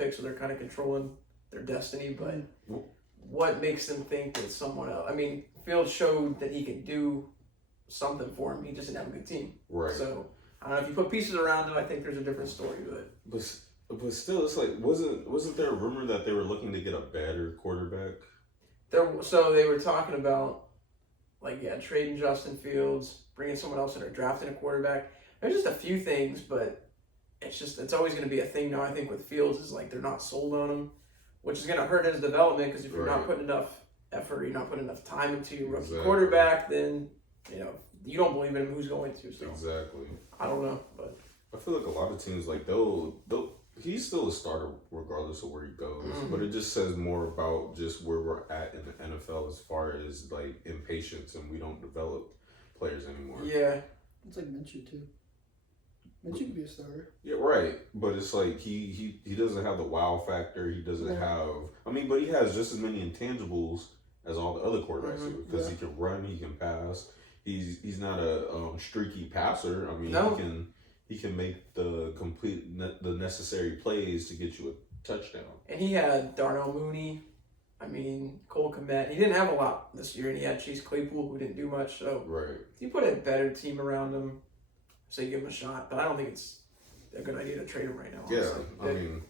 pick, so they're kind of controlling their destiny. But what makes them think that someone else? I mean, Fields showed that he could do something for him. He just didn't have a good team. Right. So I don't know, if you put pieces around him, I think there's a different story to it. But still, it's like wasn't there a rumor that they were looking to get a better quarterback? So they were talking about trading Justin Fields, bringing someone else in, or drafting a quarterback. There's just a few things, but it's always going to be a thing now. I think with Fields is like they're not sold on him, which is going to hurt his development because if you're not putting enough effort, you're not putting enough time into your rookie quarterback, then you don't believe in him. Who's going to? So Exactly. I don't know, but I feel like a lot of teams he's still a starter regardless of where he goes, but it just says more about just where we're at in the NFL as far as like impatience, and we don't develop players anymore. Yeah, it's like Minshew too. Minshew could be a starter. Yeah, right. But it's like he doesn't have the wow factor. He doesn't have. I mean, but he has just as many intangibles as all the other quarterbacks do because he can run, he can pass. He's not a streaky passer. I mean, he can make the necessary plays to get you a touchdown. And he had Darnell Mooney. I mean, Cole Kmet. He didn't have a lot this year, and he had Chase Claypool, who didn't do much. So if you put a better team around him, say give him a shot. But I don't think it's a good idea to trade him right now. Honestly. Yeah, I mean,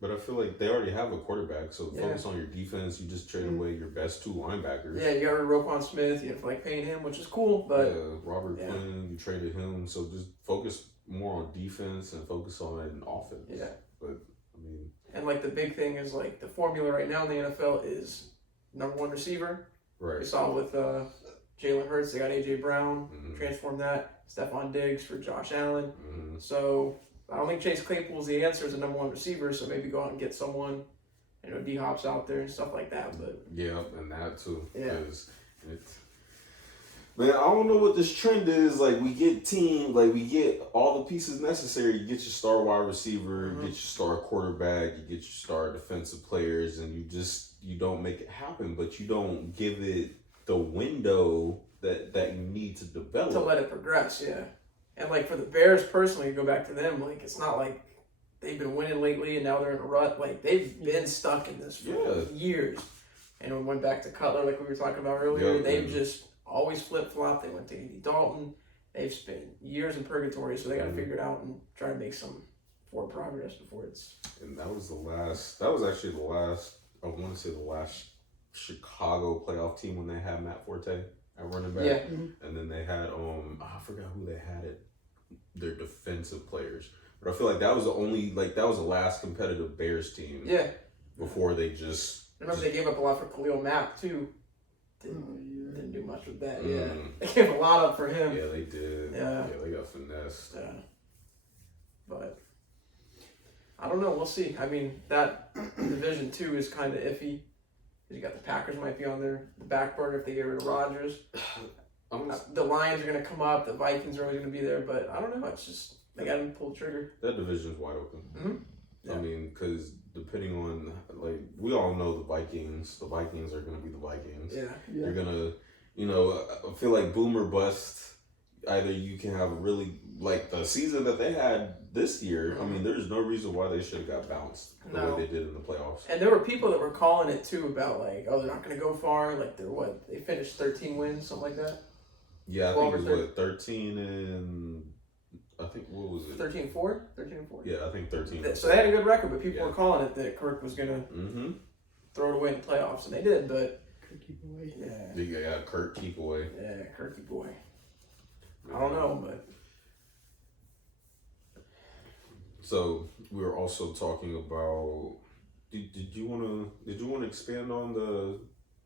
but I feel like they already have a quarterback, so focus on your defense. You just trade away your best two linebackers. Yeah, you got Roquan Smith. You have to paying him, which is cool. But Robert Quinn, you traded him, so just focus more on defense and focus on offense. Yeah, but I mean, and the big thing is the formula right now in the NFL is number one receiver. Right. We saw with Jalen Hurts, they got AJ Brown, transformed that. Stephon Diggs for Josh Allen. So I don't think Chase Claypool is the answer as a number one receiver. So maybe go out and get someone, D Hop's out there and stuff like that. But and that too. Yeah. Man, I don't know what this trend is. We get all the pieces necessary. You get your star wide receiver, you get your star quarterback, you get your star defensive players, and you don't make it happen, but you don't give it the window that you need to develop. To let it progress, yeah. And for the Bears personally, you go back to them, it's not like they've been winning lately and now they're in a rut. They've been stuck in this for years. And we went back to Cutler like we were talking about earlier. They've just always flip-flop. They went to Andy Dalton. They've spent years in purgatory, so they got to figure it out and try to make some forward progress before it's... And that was actually the last, I want to say the last Chicago playoff team when they had Matt Forte at running back. Yeah. And then they had, I forgot who they had it, their defensive players. But I feel like that was the only, that was the last competitive Bears team. Yeah. Before they just... Remember they gave up a lot for Khalil Mack, too. Didn't do much with that. Yeah, they gave a lot up for him. Yeah, they did. Yeah, they got finessed. Yeah, but I don't know. We'll see. I mean, that division 2 is kind of iffy because you got the Packers might be on the back burner if they get rid of Rodgers. The Lions are going to come up. The Vikings are always going to be there, but I don't know. It's just they got to pull the trigger. That division's wide open. Yeah. I mean, because depending on, we all know the Vikings are going to be the Vikings. Yeah. You're going to, I feel like boom or bust. Either you can have really, the season that they had this year, I mean, there's no reason why they should have got bounced the way they did in the playoffs. And there were people that were calling it, too, about, they're not going to go far. They finished 13 wins, something like that? Yeah, I think it was, 13 and... I think, what was it? 13-4? 13-4? Yeah, I think 13. So they had a good record, but people were calling it that Kirk was going to throw it away in the playoffs, and they did, but... Kirk keep away. Yeah, Kirk keep away. Yeah, Kirk keep away. I don't know, but... So, we were also talking about... Did you want to expand on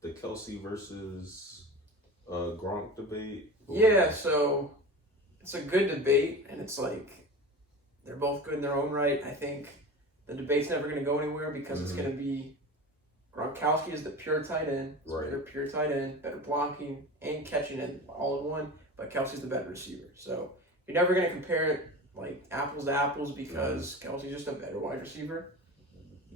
the Kelsey versus Gronk debate? Yeah, so... It's a good debate, and it's they're both good in their own right. I think the debate's never going to go anywhere because it's going to be Gronkowski is the pure tight end. Better pure tight end, better blocking and catching it all in one, but Kelsey's the better receiver. So you're never going to compare it apples to apples because Kelsey's just a better wide receiver.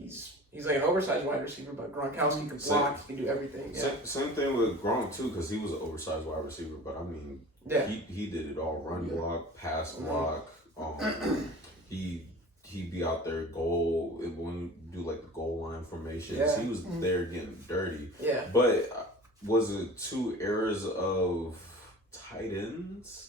He's like an oversized wide receiver, but Gronkowski can block, he can do everything. Yeah. Same thing with Gronk, too, because he was an oversized wide receiver, but I mean... Yeah, he did it all: run block, pass block. He'd be out there doing situations. Yeah. He was there getting dirty. Yeah. But was it 2 eras of tight ends?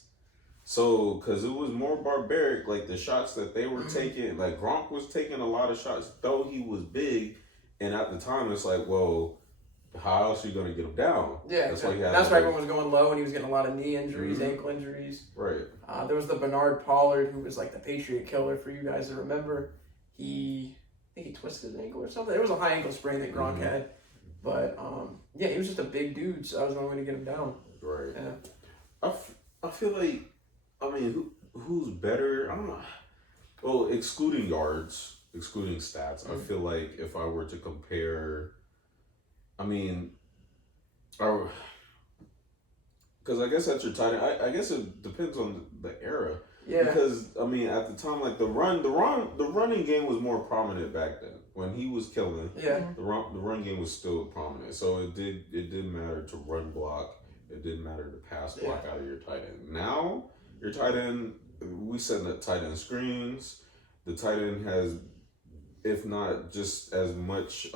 So, because it was more barbaric, like the shots that they were taking, like Gronk was taking a lot of shots, though he was big. And at the time, it's like, well, how else are you going to get him down? Yeah, that's why everyone was going low, and he was getting a lot of knee injuries, ankle injuries. Right. There was the Bernard Pollard, who was like the Patriot killer for you guys to remember. I think he twisted his ankle or something. It was a high ankle sprain that Gronk had. But, yeah, he was just a big dude, so that was the only way to get him down. Right. Yeah. I feel like, I mean, who's better? I don't know. Well, excluding yards, excluding stats, I feel like if I were to compare, I mean, because I guess that's your tight end. I guess it depends on the era. Yeah. Because I mean, at the time, like the running game was more prominent back then. When he was killing, the run game was still prominent. So it didn't matter to run block. It didn't matter to pass block out of your tight end. Now your tight end, we setting up tight end screens. The tight end has, if not just as much,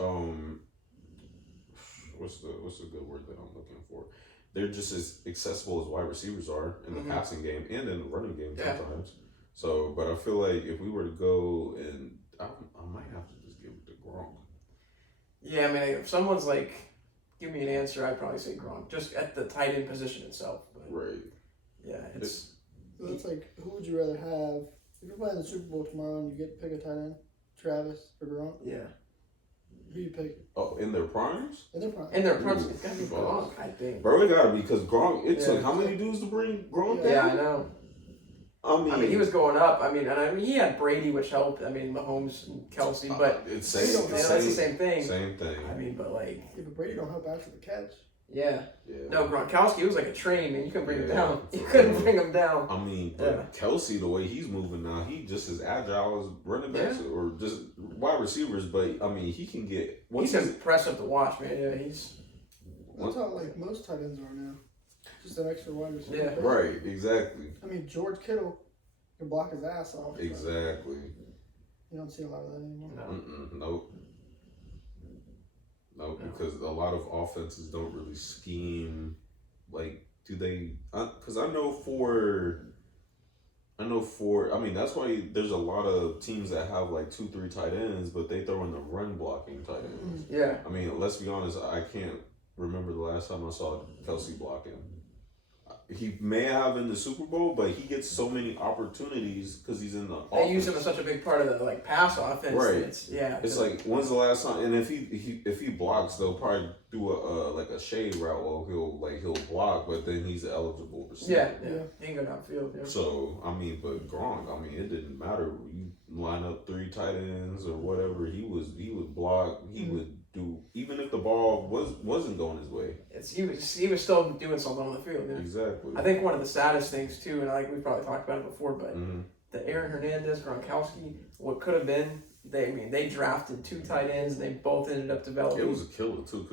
what's the good word that I'm looking for? They're just as accessible as wide receivers are in the passing game and in the running game sometimes. So, but I feel like if we were to go, and I might have to just give it to Gronk. Yeah, I mean, if someone's like, give me an answer, I'd probably say Gronk, just at the tight end position itself. But right. Yeah, it's. So it's like, who would you rather have if you're playing the Super Bowl tomorrow and you get to pick a tight end? Travis or Gronk? Yeah. Who you pick? Oh, in their primes? In their prime. In their primes, it's gotta be Gronk, I think. Bro, it gotta be because Gronk. It took how many dudes to bring Gronk down? Yeah, I know. I mean, he was going up. I mean, he had Brady, which helped. I mean, Mahomes and Kelsey, but it's that's the same thing. Same thing. I mean, but like, yeah, but Brady don't help after the catch. Yeah. Yeah. No, Gronkowski was like a train, man. You couldn't bring him down. You couldn't bring him down. I mean, but Kelsey, the way he's moving now, he just as agile as running backs or just wide receivers. But I mean, he can get. He's impressive to watch, man. Yeah, he's. That's how like most tight ends are now. Just an extra wide receiver. Yeah. Right. Exactly. I mean, George Kittle can block his ass off. Exactly. You don't see a lot of that anymore. Nope. No, because a lot of offenses don't really scheme. Like, do they? Because I know for. I mean, that's why there's a lot of teams that have like 2-3 tight ends, but they throw in the run blocking tight ends. Yeah. I mean, let's be honest. I can't remember the last time I saw Kelsey blocking. He may have in the Super Bowl, but he gets so many opportunities because he's in the offense. They use him as such a big part of the like pass offense. Right. It's like, when's the last time? And if he blocks, they'll probably do a shade route. Well, he'll block, but then he's an eligible receiver. Yeah. He can go downfield. Yeah. So I mean, but Gronk, I mean, it didn't matter. You line up 3 tight ends or whatever. He would block. He would do, even if the ball wasn't going his way. He was still doing something on the field. Yeah. Exactly. I think one of the saddest things too, and like we probably talked about it before, but the Aaron Hernandez, Gronkowski, what could have been. They drafted 2 tight ends, and they both ended up developing. It was a killer too.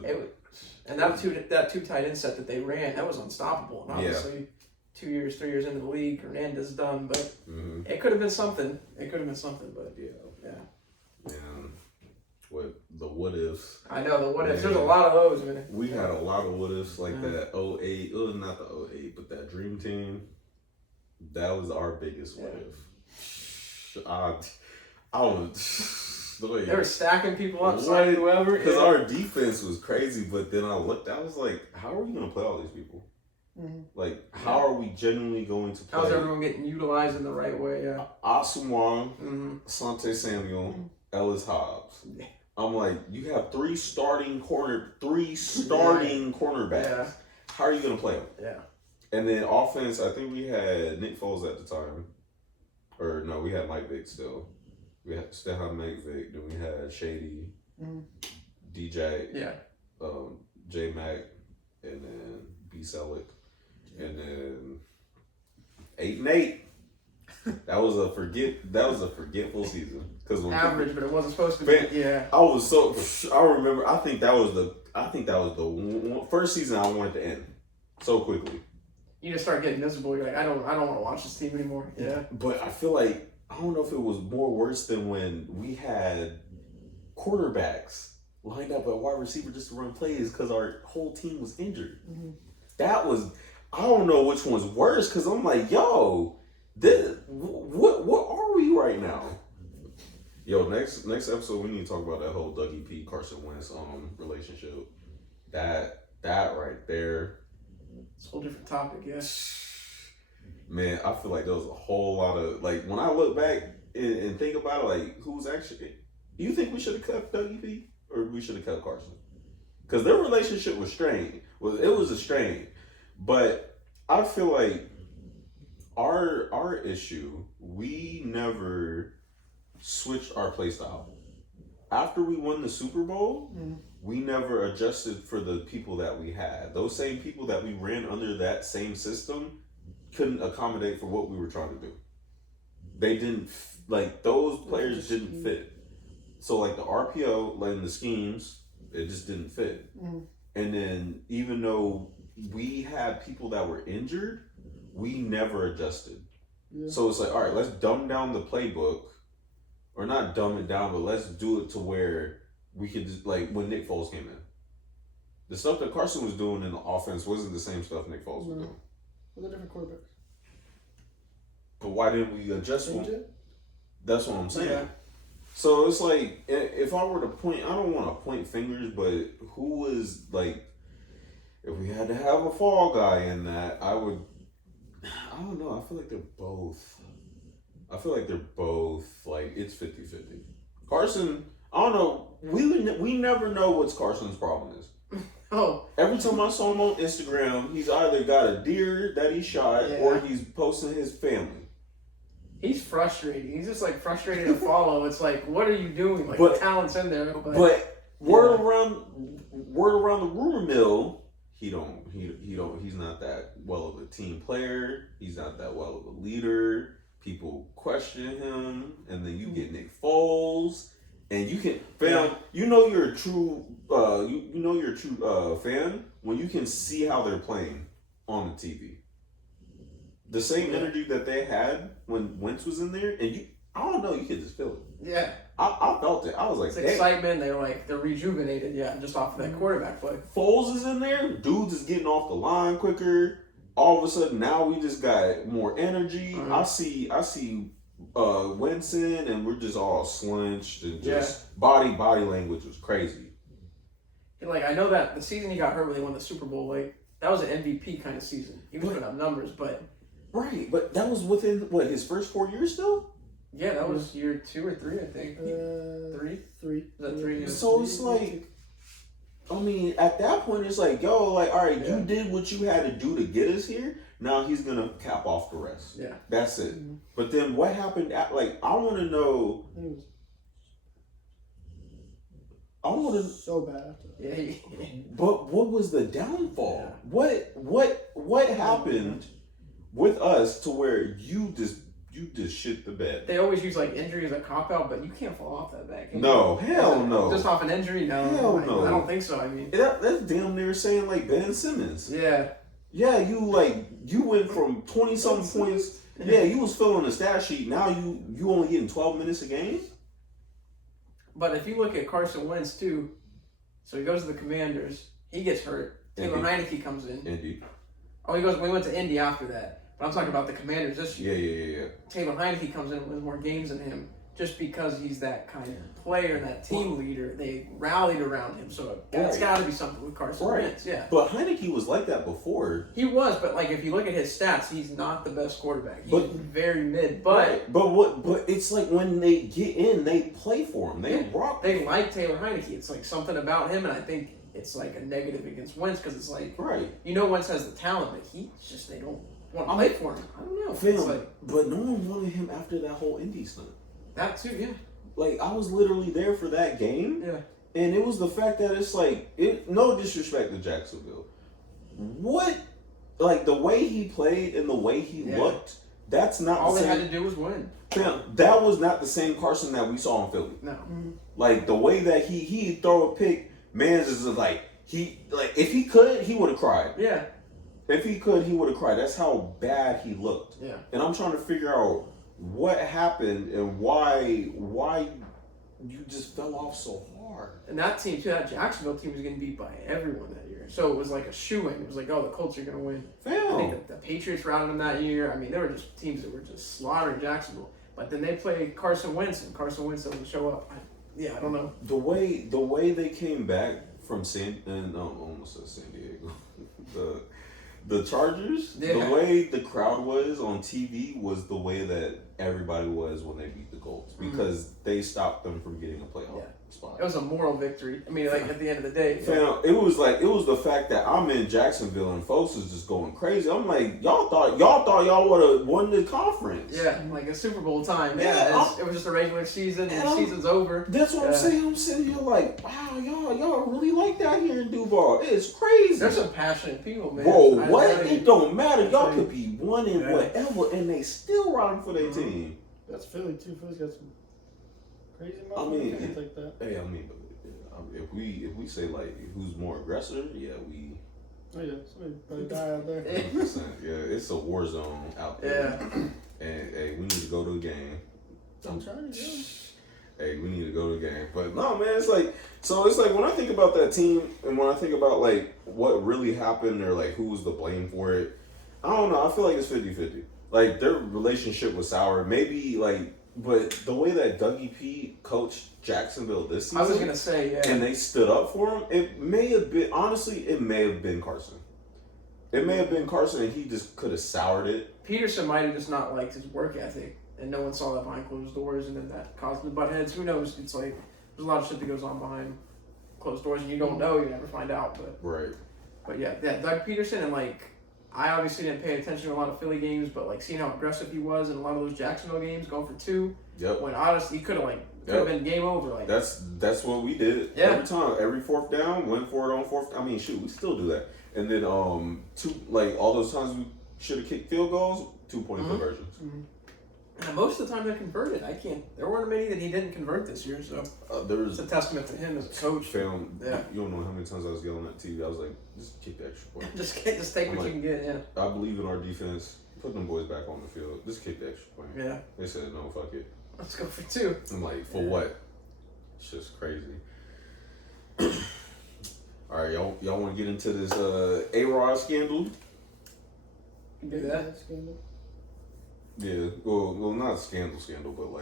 And that two tight end set that they ran, that was unstoppable. And obviously, 3 years into the league, Hernandez done, but it could have been something. But yeah. With the what ifs. I know the what ifs. There's a lot of those, man. We had a lot of what ifs like that 08, not the 08, but that dream team. That was our biggest what if. I was they were stacking people up, signing whoever. Because our defense was crazy, but then I looked, I was like, how are we going to play all these people? Like, how are we genuinely going to play? How's everyone getting utilized in the right way? Yeah. Asumwang, Sante Samuel, Ellis Hobbs. I'm like, you have 3 starting cornerbacks. Yeah. How are you going to play them? Yeah. And then offense, I think we had Nick Foles at the time. Or no, we had Mike Vick still. We still had Mike Vick. Then we had Shady, DJ, J Mac, and then B Selleck, and then 8-8. That was a forgetful season. Average, but it wasn't supposed to be. Yeah. I remember. I think that was the first season I wanted to end so quickly. You just start getting miserable. You're like, I don't want to watch this team anymore. Yeah. But I feel like, I don't know if it was more worse than when we had quarterbacks lined up at wide receiver just to run plays because our whole team was injured. Mm-hmm. That was, I don't know which one's worse because I'm like, yo, what are we right now? Yo, next episode we need to talk about that whole Dougie P. Carson Wentz relationship. That right there. It's a whole different topic, yeah. Man, I feel like there was a whole lot of, like, when I look back and think about it, like, who's actually, you think we should have cut Dougie P or we should have cut Carson? Because their relationship was strained. Well, it was a strain. But I feel like our issue, we never switched our play style. After we won the Super Bowl, we never adjusted for the people that we had. Those same people that we ran under that same system couldn't accommodate for what we were trying to do. They didn't, like, those players didn't fit. So, like, the RPO, like, the schemes, it just didn't fit. And then, even though we had people that were injured, we never adjusted. Yeah. So, it's like, all right, let's dumb down the playbook. Or not dumb it down, but let's do it to where we could just, like, when Nick Foles came in. The stuff that Carson was doing in the offense wasn't the same stuff Nick Foles was doing. With the different quarterbacks. But why didn't we adjust one? That's what I'm saying. Yeah. So it's like, if I were to point, I don't want to point fingers, but who was, like, if we had to have a fall guy in that, I don't know, I feel like they're both. Like, it's 50-50. Carson, I don't know, we never know what Carson's problem is. Oh. Every time I saw him on Instagram, he's either got a deer that he shot or he's posting his family. He's frustrated. He's just like frustrated to follow. It's like, what are you doing? Like, the talent's in there. But word around the rumor mill, he's not that well of a team player. He's not that well of a leader. People question him, and then you get Nick Foles. And you can, fam, you know you're a true, fan when you can see how they're playing on the TV. The same energy that they had when Wentz was in there, and I don't know, you can just feel it. Yeah. I felt it. I was like, it's excitement. They're rejuvenated, just off of that quarterback play. Foles is in there. Dudes is getting off the line quicker. All of a sudden, now we just got more energy. I see Wentz in, and we're just all slunched and just body language was crazy. Like, I know that the season he got hurt when they won the Super Bowl, like, that was an MVP kind of season. He was putting up numbers, but right, but that was within his first 4 years still. Yeah, that was year 2 or 3, I think. 3. Three. Was that 3? So it's like, I mean, at that point, it's like, yo, like, all right, you did what you had to do to get us here. Now he's gonna cap off the rest. Yeah, that's it. But then what happened? I want to know. I want to so bad. Yeah. But what was the downfall? What happened with us to where you just shit the bed? They always use like injury as a cop out, but you can't fall off that back. No, hell no. Just off an injury, no. Hell no. I don't think so. I mean, that's damn near saying like Ben Simmons. Yeah. Yeah, you went from 20-something points. Yeah, you was filling the stat sheet. Now you only getting 12 minutes a game. But if you look at Carson Wentz too, so he goes to the Commanders, he gets hurt. Taylor Heineke comes in. Indy. Oh, we went to Indy after that. But I'm talking about the Commanders this year. Yeah. Taylor Heineke comes in and wins more games than him just because he's that kind of player and that team leader. They rallied around him, so it's got to be something with Carson Wentz. Yeah. But Heineke was like that before. He was, but like if you look at his stats, he's not the best quarterback. He's very mid. But it's like when they get in, they play for him. They rock. They like Taylor Heineke. It's like something about him, and I think it's like a negative against Wentz because it's like Wentz has the talent, but they don't want to play for him. I don't know. But no one wanted him after that whole Indy stunt. That too, yeah. Like, I was literally there for that game. Yeah. And it was the fact that it's like, no disrespect to Jacksonville. The way he played and the way he looked, that's not all they had to do was win. That was not the same Carson that we saw in Philly. No. Like, the way that he'd throw a pick, man's is like, if he could, he would have cried. Yeah. If he could, he would have cried. That's how bad he looked. Yeah. And I'm trying to figure out what happened and why you just fell off so hard. And that team too, that Jacksonville team was getting beat by everyone that year. So it was like a shoo-in. It was like, oh, the Colts are gonna win. I think the Patriots routed them that year. I mean, there were just teams that were just slaughtering Jacksonville. But then they played Carson Wentz, and Carson Wentz doesn't show up. I don't know. The way they came back from almost said San Diego, the Chargers. Yeah. The way the crowd was on TV was the way that everybody was when they beat the Colts because they stopped them from getting a playoff spot. It was a moral victory. I mean, like at the end of the day, Fam, it was the fact that I'm in Jacksonville and folks is just going crazy. I'm like, y'all thought y'all would have won the conference. Yeah, like a Super Bowl time. Yeah, it was just a regular season, and the season's over. That's what I'm saying. I'm sitting here like, wow, y'all really like that here in Duval. It's crazy. There's some passionate people, man. Bro, what? It don't matter. Y'all could be one in Yeah. whatever, and they still riding for their team. That's Philly too. Philly's got some crazy I mean, fans like that. Hey, I mean, if we say like who's more aggressive, yeah, we. Oh yeah, somebody probably die out there. 100%. Yeah, it's a war zone out there. Yeah. And hey, we need to go to the game. I'm trying to go. Hey, we need to go to the game. But no, man, it's like when I think about that team and when I think about like what really happened or like who was the blame for it, I don't know. I feel like it's 50-50. Like their relationship was sour. Maybe like, but the way that Dougie P coached Jacksonville this season, I was gonna say, yeah. and they stood up for him. It may have been Carson. It may have been Carson, and he just could have soured it. Peterson might have just not liked his work ethic, and no one saw that behind closed doors, and then that caused the butt heads. Who knows? It's like there's a lot of shit that goes on behind closed doors, and you don't know. You never find out. But yeah, Doug Peterson, and like I obviously didn't pay attention to a lot of Philly games, but like seeing how aggressive he was in a lot of those Jacksonville games, going for 2. Yep. When honestly, he could have been game over. Like that's what we did. Yeah. Every time, every fourth down, went for it on fourth. I mean, shoot, we still do that. And then all those times we should have kicked field goals, 2-point conversions. Mm-hmm. And most of the time they're converted. There weren't many that he didn't convert this year, so it's a testament to him as a coach. Film. Yeah. You don't know how many times I was yelling at TV. I was like, just kick the extra point. just take what you can get. Yeah. I believe in our defense. Put them boys back on the field. Just kick the extra point. Yeah. They said no, fuck it. Let's go for 2. I'm like, for what? It's just crazy. All right, y'all want to get into this A-Rod scandal? You do that. Scandal. Yeah, well, not scandal, but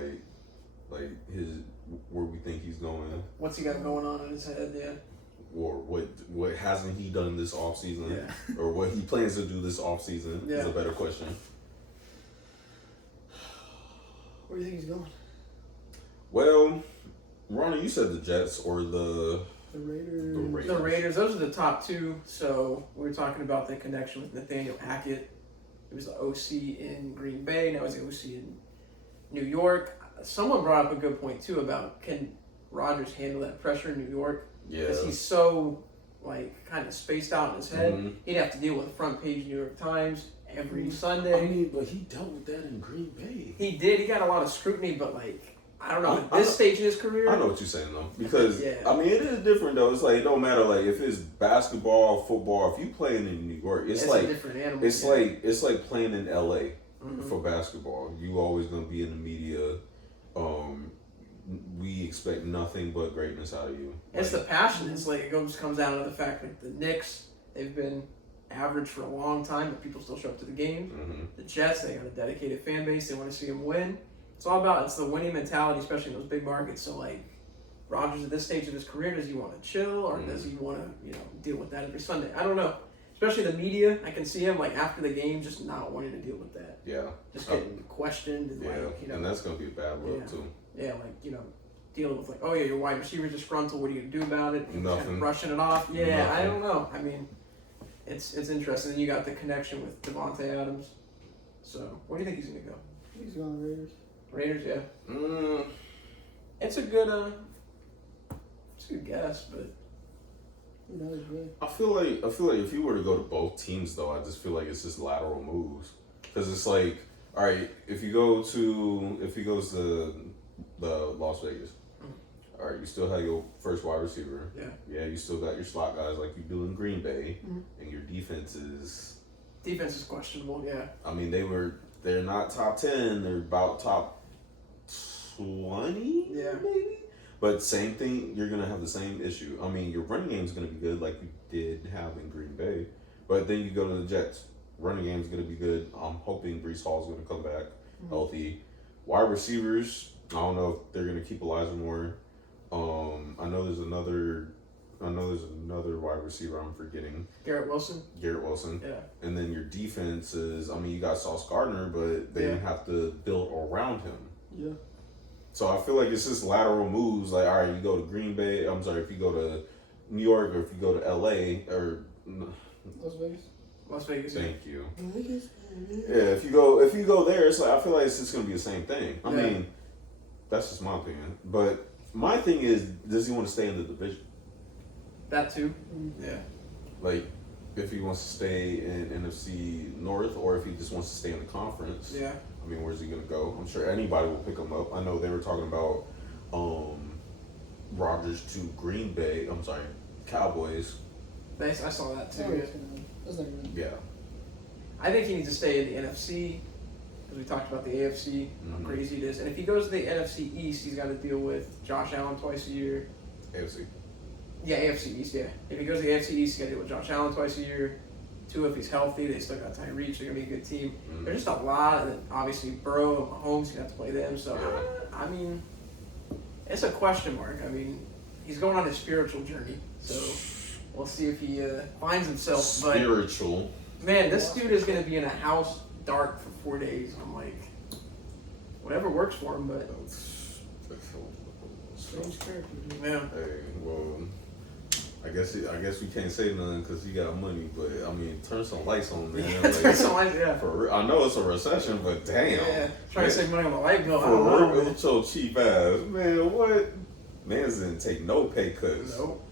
like his where we think he's going. What's he got going on in his head? Yeah. Or what hasn't he done this offseason? Yeah. Or what he plans to do this offseason is a better question. Where do you think he's going? Well, Ronnie, you said the Jets or the Raiders. The Raiders. Those are the top 2. So we were talking about the connection with Nathaniel Hackett. He was the OC in Green Bay. Now he's the OC in New York. Someone brought up a good point too about can Rodgers handle that pressure in New York? Yeah. Because he's so kind of spaced out in his head. Mm-hmm. He'd have to deal with the front page New York Times every Sunday. I mean, but he dealt with that in Green Bay. He did. He got a lot of scrutiny, but I don't know. At this stage in his career, I know what you're saying though, because yeah. I mean it is different though. It's like it don't matter like if it's basketball, football. If you playing in New York, it's like a different animal. it's like playing in LA for basketball. You always gonna be in the media. We expect nothing but greatness out of you. It's the passion. It's like it comes down to the fact that the Knicks, they've been average for a long time, but people still show up to the games. Mm-hmm. The Jets, they got a dedicated fan base. They want to see them win. It's the winning mentality, especially in those big markets. So Rodgers at this stage of his career, does he want to chill or does he want to deal with that every Sunday? I don't know. Especially the media, I can see him after the game just not wanting to deal with that. Yeah. Just getting questioned and and that's gonna be a bad look too. Yeah, dealing with oh yeah, your wide receiver's disgruntled. What are you gonna do about it? And Nothing. Kind of brushing it off. Yeah, Nothing. I don't know. I mean, it's interesting. Then you got the connection with Devontae Adams. So where do you think he's gonna go? He's going to Raiders. Raiders, yeah. It's a good guess, but Who knows, really? I feel like if you were to go to both teams though, I just feel like it's just lateral moves because it's like, all right, if he goes to the Las Vegas, all right, you still have your first wide receiver. Yeah, you still got your slot guys like you do in Green Bay, and your defense is questionable. Yeah, I mean they're not top 10, they're about top 20, maybe. But same thing, you're gonna have the same issue. I mean, your running game's gonna be good, like you did have in Green Bay. But then you go to the Jets. Running game's gonna be good. I'm hoping Breece Hall's gonna come back healthy. Wide receivers, I don't know if they're gonna keep Elijah Moore. I know there's another wide receiver I'm forgetting. Garrett Wilson. Yeah. And then your defense is, I mean, you got Sauce Gardner, but they didn't have to build around him. Yeah. So I feel like it's just lateral moves. Like, all right, you go to Green Bay. I'm sorry, if you go to New York or if you go to LA or Las Vegas. Thank you. Vegas. Yeah, if you go there, it's like I feel like it's just gonna be the same thing. I mean, that's just my opinion. But my thing is, does he want to stay in the division? That too. Yeah. Like, if he wants to stay in NFC North or if he just wants to stay in the conference. Yeah. I mean, where's he gonna go? I'm sure anybody will pick him up. I know they were talking about Rodgers to Green Bay. I'm sorry, Cowboys. I saw that too. That's not good. Yeah. I think he needs to stay in the NFC because we talked about the AFC, how crazy it is. And if he goes to the NFC East, he's got to deal with Josh Allen twice a year. AFC. Yeah, AFC East, yeah. If he goes to the AFC East, he's got to deal with Josh Allen twice a year. 2, if he's healthy, they still got Tyreek, so they're going to be a good team. There's just a lot, and then obviously Burrow and Mahomes, you have to play them. So, I mean, it's a question mark. I mean, he's going on his spiritual journey, so we'll see if he finds himself. Spiritual. But, man, this dude is going to be in a house dark for 4 days. I'm like, whatever works for him, but Strange character, dude. yeah. Hey, well, I guess we can't say nothing because he got money, but I mean, turn some lights on, man. Yeah, Like, turn some lights, yeah. For real, I know it's a recession, but damn. Yeah, trying to save money on the light bill. I For don't know. real, with your cheap ass, man. What? Man's didn't take no pay cuts. Nope.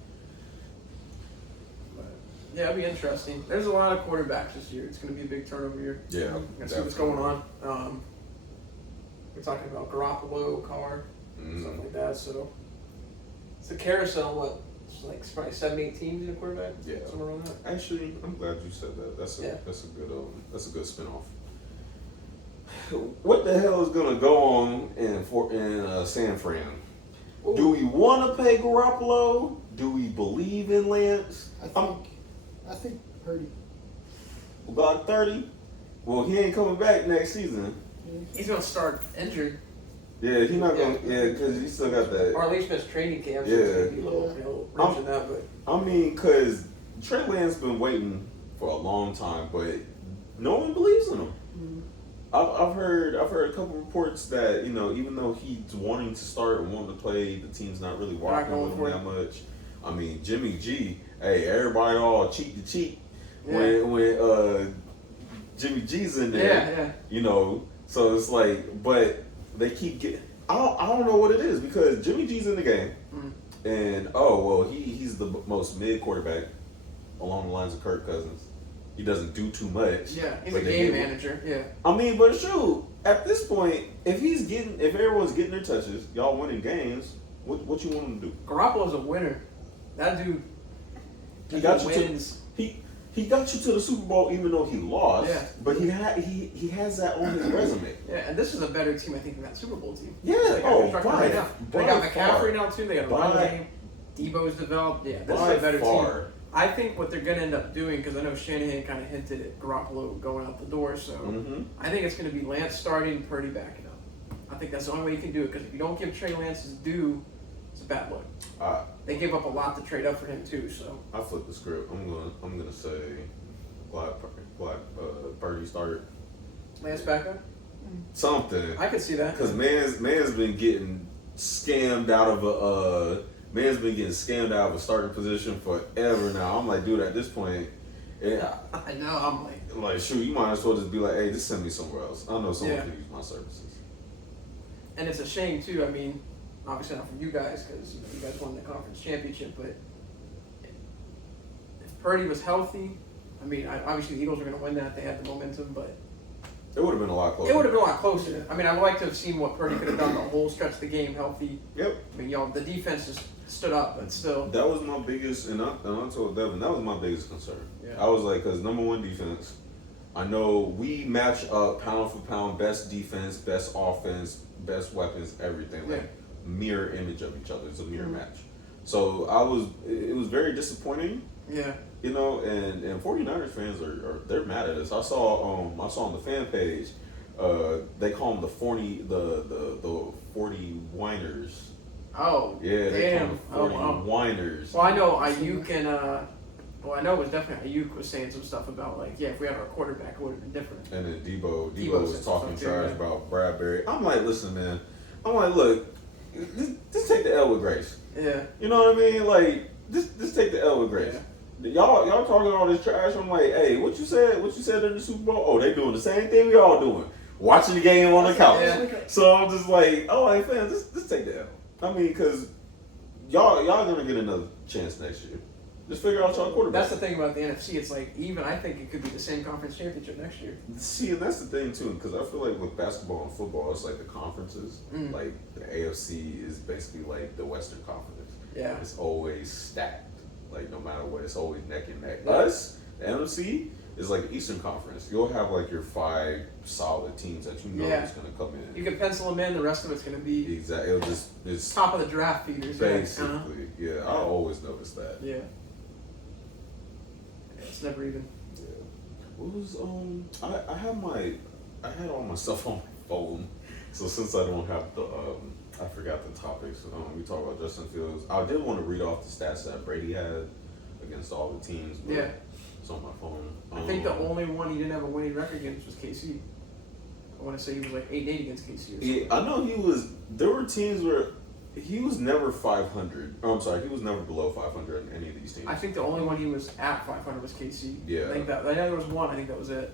But, yeah, it'll be interesting. There's a lot of quarterbacks this year. It's going to be a big turnover year. Yeah, We're gonna see what's going on. We're talking about Garoppolo, Carr, stuff like that. So it's a carousel. What? It's like probably 7-8 teams in a quarterback. Yeah. Somewhere around that. Actually, I'm glad you said that. That's a good spinoff. What the hell is gonna go on in San Fran? Ooh. Do we want to pay Garoppolo? Do we believe in Lance? I think Purdy. About 30. Well, he ain't coming back next season. He's going to start injured. Yeah, he's not gonna. Yeah, because he still got that. Or at least missed training camp. So Yeah. it's gonna be a little rich in that, but I mean, because Trey Lance been waiting for a long time, but no one believes in him. I've heard a couple reports that, you know, even though he's wanting to start and wanting to play, the team's not really rocking with him that much. I mean, Jimmy G, hey, everybody all cheek to cheek when Jimmy G's in there. yeah. You know, so it's like, but they keep getting. I don't know what it is because Jimmy G's in the game, and he's the most mid quarterback along the lines of Kirk Cousins. He doesn't do too much. Yeah, he's a game manager. Yeah. I mean, but shoot, at this point, if everyone's getting their touches, y'all winning games, what you want him to do? Garoppolo's a winner. That dude. He got you wins. He got you to the Super Bowl even though he lost. Yeah. But he has that on his resume. Yeah, and this is a better team, I think, than that Super Bowl team. Yeah. They got constructed by right now. They got McCaffrey now too. They got a run By- game. Debo's developed. Yeah, this is By a better far. team. I think what they're going to end up doing, because I know Shanahan kind of hinted at Garoppolo going out the door, so I think it's going to be Lance starting, Purdy backing up. I think that's the only way you can do it, because if you don't give Trey Lance his due, it's a bad look. They gave up a lot to trade up for him too, so. I flipped the script. I'm gonna say Glad Purdy started Lance backup? something. I could see that. Because man's been getting scammed out of a starting position forever now. I'm like, dude, at this point, I know, I'm like, shoot, you might as well just be like, hey, just send me somewhere else. I know someone can use my services. and it's a shame too. I mean, obviously not for you guys because you guys won the conference championship, but if Purdy was healthy, I mean, obviously the Eagles are going to win that. They had the momentum, but it would have been a lot closer. It would have been a lot closer. I mean, I'd like to have seen what Purdy could have done the whole stretch of the game healthy. Yep. I mean, the defense just stood up, but still. That was my biggest, and I told Devin, that was my biggest concern. Yeah. I was like, because number one defense, I know we match up pound for pound, best defense, best offense, best weapons, everything. Like, mirror image of each other. It's a mirror match. So it was very disappointing. Yeah. You know, and 49ers fans they're mad at us. I saw on the fan page, they call them the 40 whiners. Oh. Yeah, they call Damn. them the 40 whiners. Well, I know Ayuk and I know it was definitely Ayuk was saying some stuff about like, yeah, if we had our quarterback, it would have been different. And then Debo Debo was talking said trash something, about Bradbury. I'm like, listen, man. I'm like, look, just take the L with grace. Yeah. You know what I mean? Like, just take the L with grace. Yeah. Y'all talking all this trash. I'm like, hey, what you said in the Super Bowl? Oh, they doing the same thing we all doing. Watching the game on the couch. Yeah. So I'm just like, oh, fans, just take the L. I mean, because y'all gonna get another chance next year. Just figure out y'all quarterback. That's the thing about the NFC. It's like, even I think it could be the same conference championship next year. See, and that's the thing too, because I feel like with basketball and football, it's like the conferences. Like the AFC is basically like the Western Conference. Yeah. It's always stacked. Like no matter what, it's always neck and neck. Yeah. Us, the NFC, is like the Eastern Conference. You'll have like your 5 solid teams that you know is going to come in. You can pencil them in. The rest of it's going to be Exactly. It'll it's top of the draft feeders. basically. Yeah, I always notice that. Yeah. It's never even. Yeah. What was I had all my stuff on my phone. So since I don't have the I forgot the topics. We talked about Justin Fields. I did want to read off the stats that Brady had against all the teams. But it's on my phone. I think the only one he didn't have a winning record against was KC. I want to say he was like 8-8 against KC. Or something. Yeah, I know he was. There were teams where he was never 500. Oh, I'm sorry, he was never below 500 in any of these teams. I think the only one he was at 500 was KC. Yeah. I know there was one. I think that was it.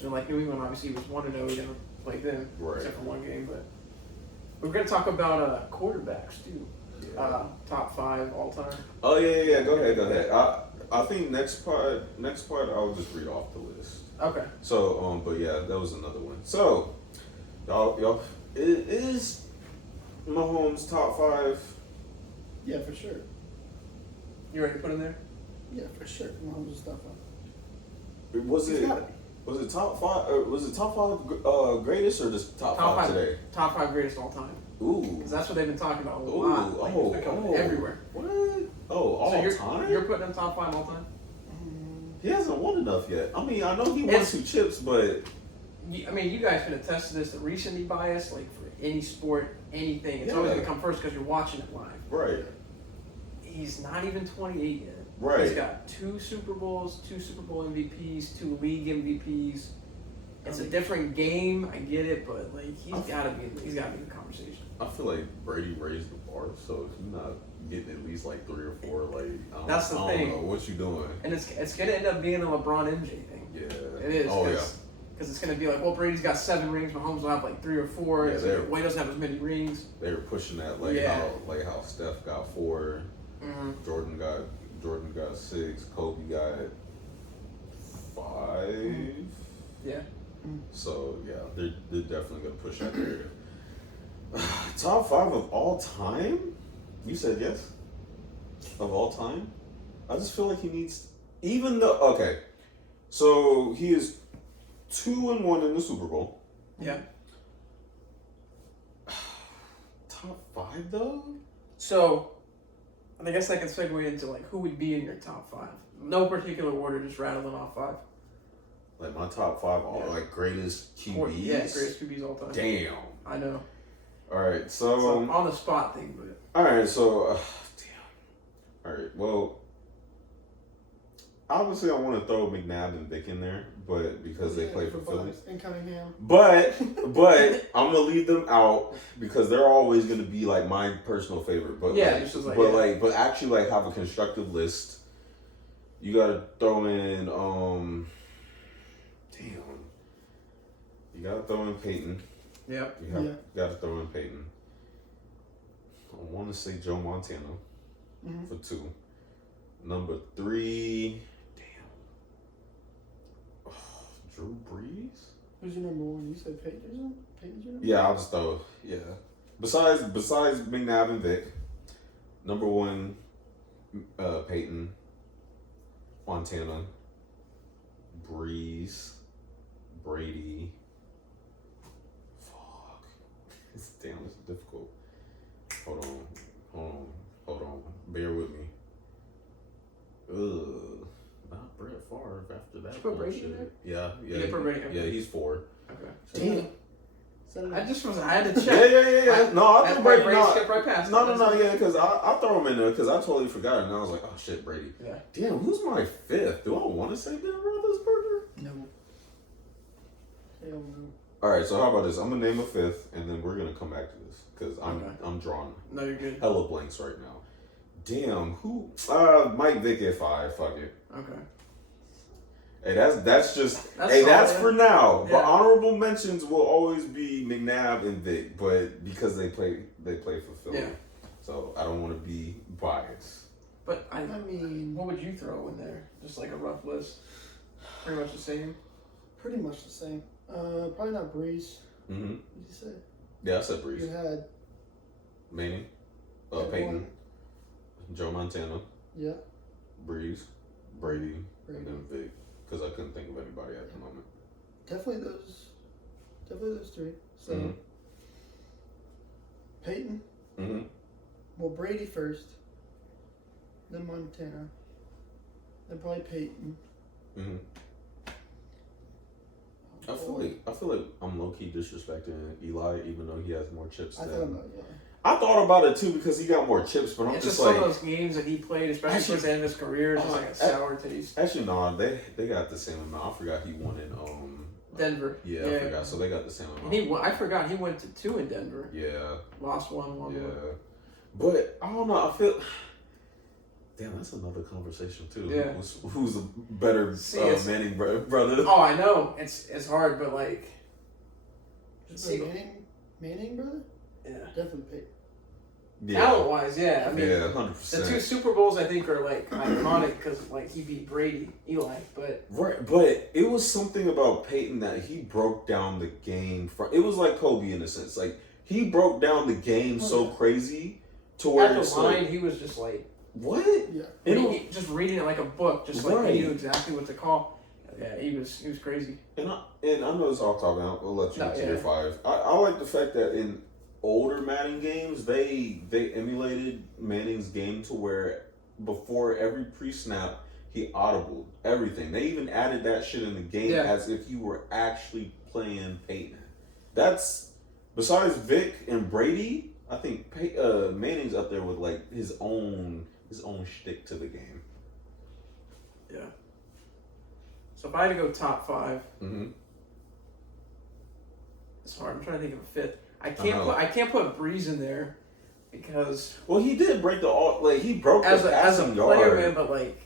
And like New England, obviously, he was 1-0. He never played them, except for one game. But we're gonna talk about quarterbacks too. Yeah. Top 5 all time. Oh yeah. Go ahead. I think next part I'll just read off the list. Okay. So but yeah, that was another one. So y'all is Mahomes top 5? Yeah, for sure. You ready to put him there? Yeah, for sure. Mahomes is top 5. Was He's it got it. was it top 5? Was it top 5 greatest or just top 5 today? Top 5 greatest all time. Ooh. Because that's what they've been talking about a lot. Like, it's been coming everywhere. What? Oh, all so time? You're putting him top 5 all time? He hasn't won enough yet. I mean, I know he won 2 chips, but I mean, you guys can attest to this. The recency bias, like for any sport, anything, it's always going to come first because you're watching it live. Right. He's not even 28 yet. Right. He's got 2 Super Bowls, 2 Super Bowl MVPs, 2 league MVPs. It's a different game. I get it, but like he's got to be in the conversation. I feel like Brady raised the bar, so if you're not getting at least like 3 or 4, like That's the thing. I don't know what you doing. And it's gonna end up being a LeBron MJ thing. Yeah. It is. Oh yeah. Because it's gonna be like, well, Brady's got 7 rings, Mahomes will have like 3 or 4. Yeah, Wade doesn't have as many rings. They were pushing that how Steph got 4, Jordan got 6, Kobe got 5. Yeah. So yeah, they're definitely gonna push that narrative. Top 5 of all time? You said yes. Of all time? I just feel like he needs, okay. So he is 2-1 in the Super Bowl. Yeah. Top 5 though? So, I guess I can segue into like who would be in your top 5. No particular order, just rattling off 5. Like my top 5 are like greatest QBs. Yeah, greatest QBs all time. Damn. I know. All right, so It's on the spot thing, but all right, so damn. All right, well, obviously I want to throw McNabb and Vick in there, but because they play for Philly. And Cunningham. But I'm gonna leave them out because they're always gonna be like my personal favorite. But yeah, but actually like have a constructive list. You gotta throw in you gotta throw in Peyton. Yep. You gotta throw in Peyton. I want to say Joe Montana for 2. Number 3, Drew Brees. Who's your number 1? You said Peyton, isn't it? Peyton's your number 1? Yeah, I'll just throw. Yeah. Besides McNabb and Vick, number 1, Peyton, Montana, Brees, Brady. Fuck. It's difficult. Hold on. Bear with me. Not Brett Favre after that. Did you put Brady in there? Yeah. You did put Brady, okay. Yeah, he's 4. Okay. Damn. I had to check. Yeah. No, I threw Brady. Skip right past. No, yeah, because I throw him in there because I totally forgot, and I was like, oh shit, Brady. Yeah. Damn, who's my 5th? Do I want to say Ben Roethlisberger? No. Hell no. All right, so how about this? I'm gonna name a 5th, and then we're gonna come back to this because I'm drawing No, you're good. hella blanks right now. Damn, who? Mike Vick at 5. Fuck it. Okay. Hey, that's just That's that's solid. for now. Yeah. But honorable mentions will always be McNabb and Vick, but because they play for Philly, Yeah. so I don't want to be biased. But I mean, what would you throw in there? Just like a rough list. Pretty much the same. pretty much the same. Probably not Breeze. Mm-hmm. What did you say? Yeah, I said Breeze. You had Manning, Yeah, Peyton, one. Joe Montana, yeah. Breeze, Brady, Brady. and then Vick, because I couldn't think of anybody at the moment. Definitely those 3. So Mhm. Peyton. Mm-hmm. Well, Brady first. Then Montana. Then probably Peyton. Mm-hmm. I feel like I'm low key disrespecting Eli, even though he has more chips I than. thought about Eli. I thought about it too because he got more chips, but I'm It's just just like. some of those games that he played, especially towards the end of his career, it's just like a sour taste. Actually, no, they got the same amount. I forgot he won in Denver. Yeah, I forgot. So they got the same amount. And I forgot he went to 2 in Denver. Yeah. Lost one, won Yeah. one. But I don't know. I feel. Damn, that's another conversation too. Yeah. Who's a better Manning brother? Oh, I know. It's hard, but like. See, Manning brother? yeah. Definitely Peyton. Yeah. Talent wise, yeah. I mean, yeah, 100%. the 2 Super Bowls I think are like iconic because like he beat Brady, Eli, but Right, but it was something about Peyton that he broke down the game. It was like Kobe in a sense. Like he broke down the game so crazy to where at it's the line like, he was just like what? Yeah. he just reading it like a book, just like Right. he knew exactly what to call. Yeah, he was crazy. And I know it's off topic. I'll let you No, get to yeah. your 5. I like the fact that in older Manning games, they emulated Manning's game to where before every pre-snap, he audibled everything. They even added that shit in the game as if you were actually playing Peyton. That's, besides Vic and Brady, I think Manning's up there with like his own shtick to the game. Yeah. So if I had to go top 5, Mm-hmm. it's hard. I'm trying to think of a 5th. I can't put Breeze in there because He did break he broke as the a passing player, yard. man, but like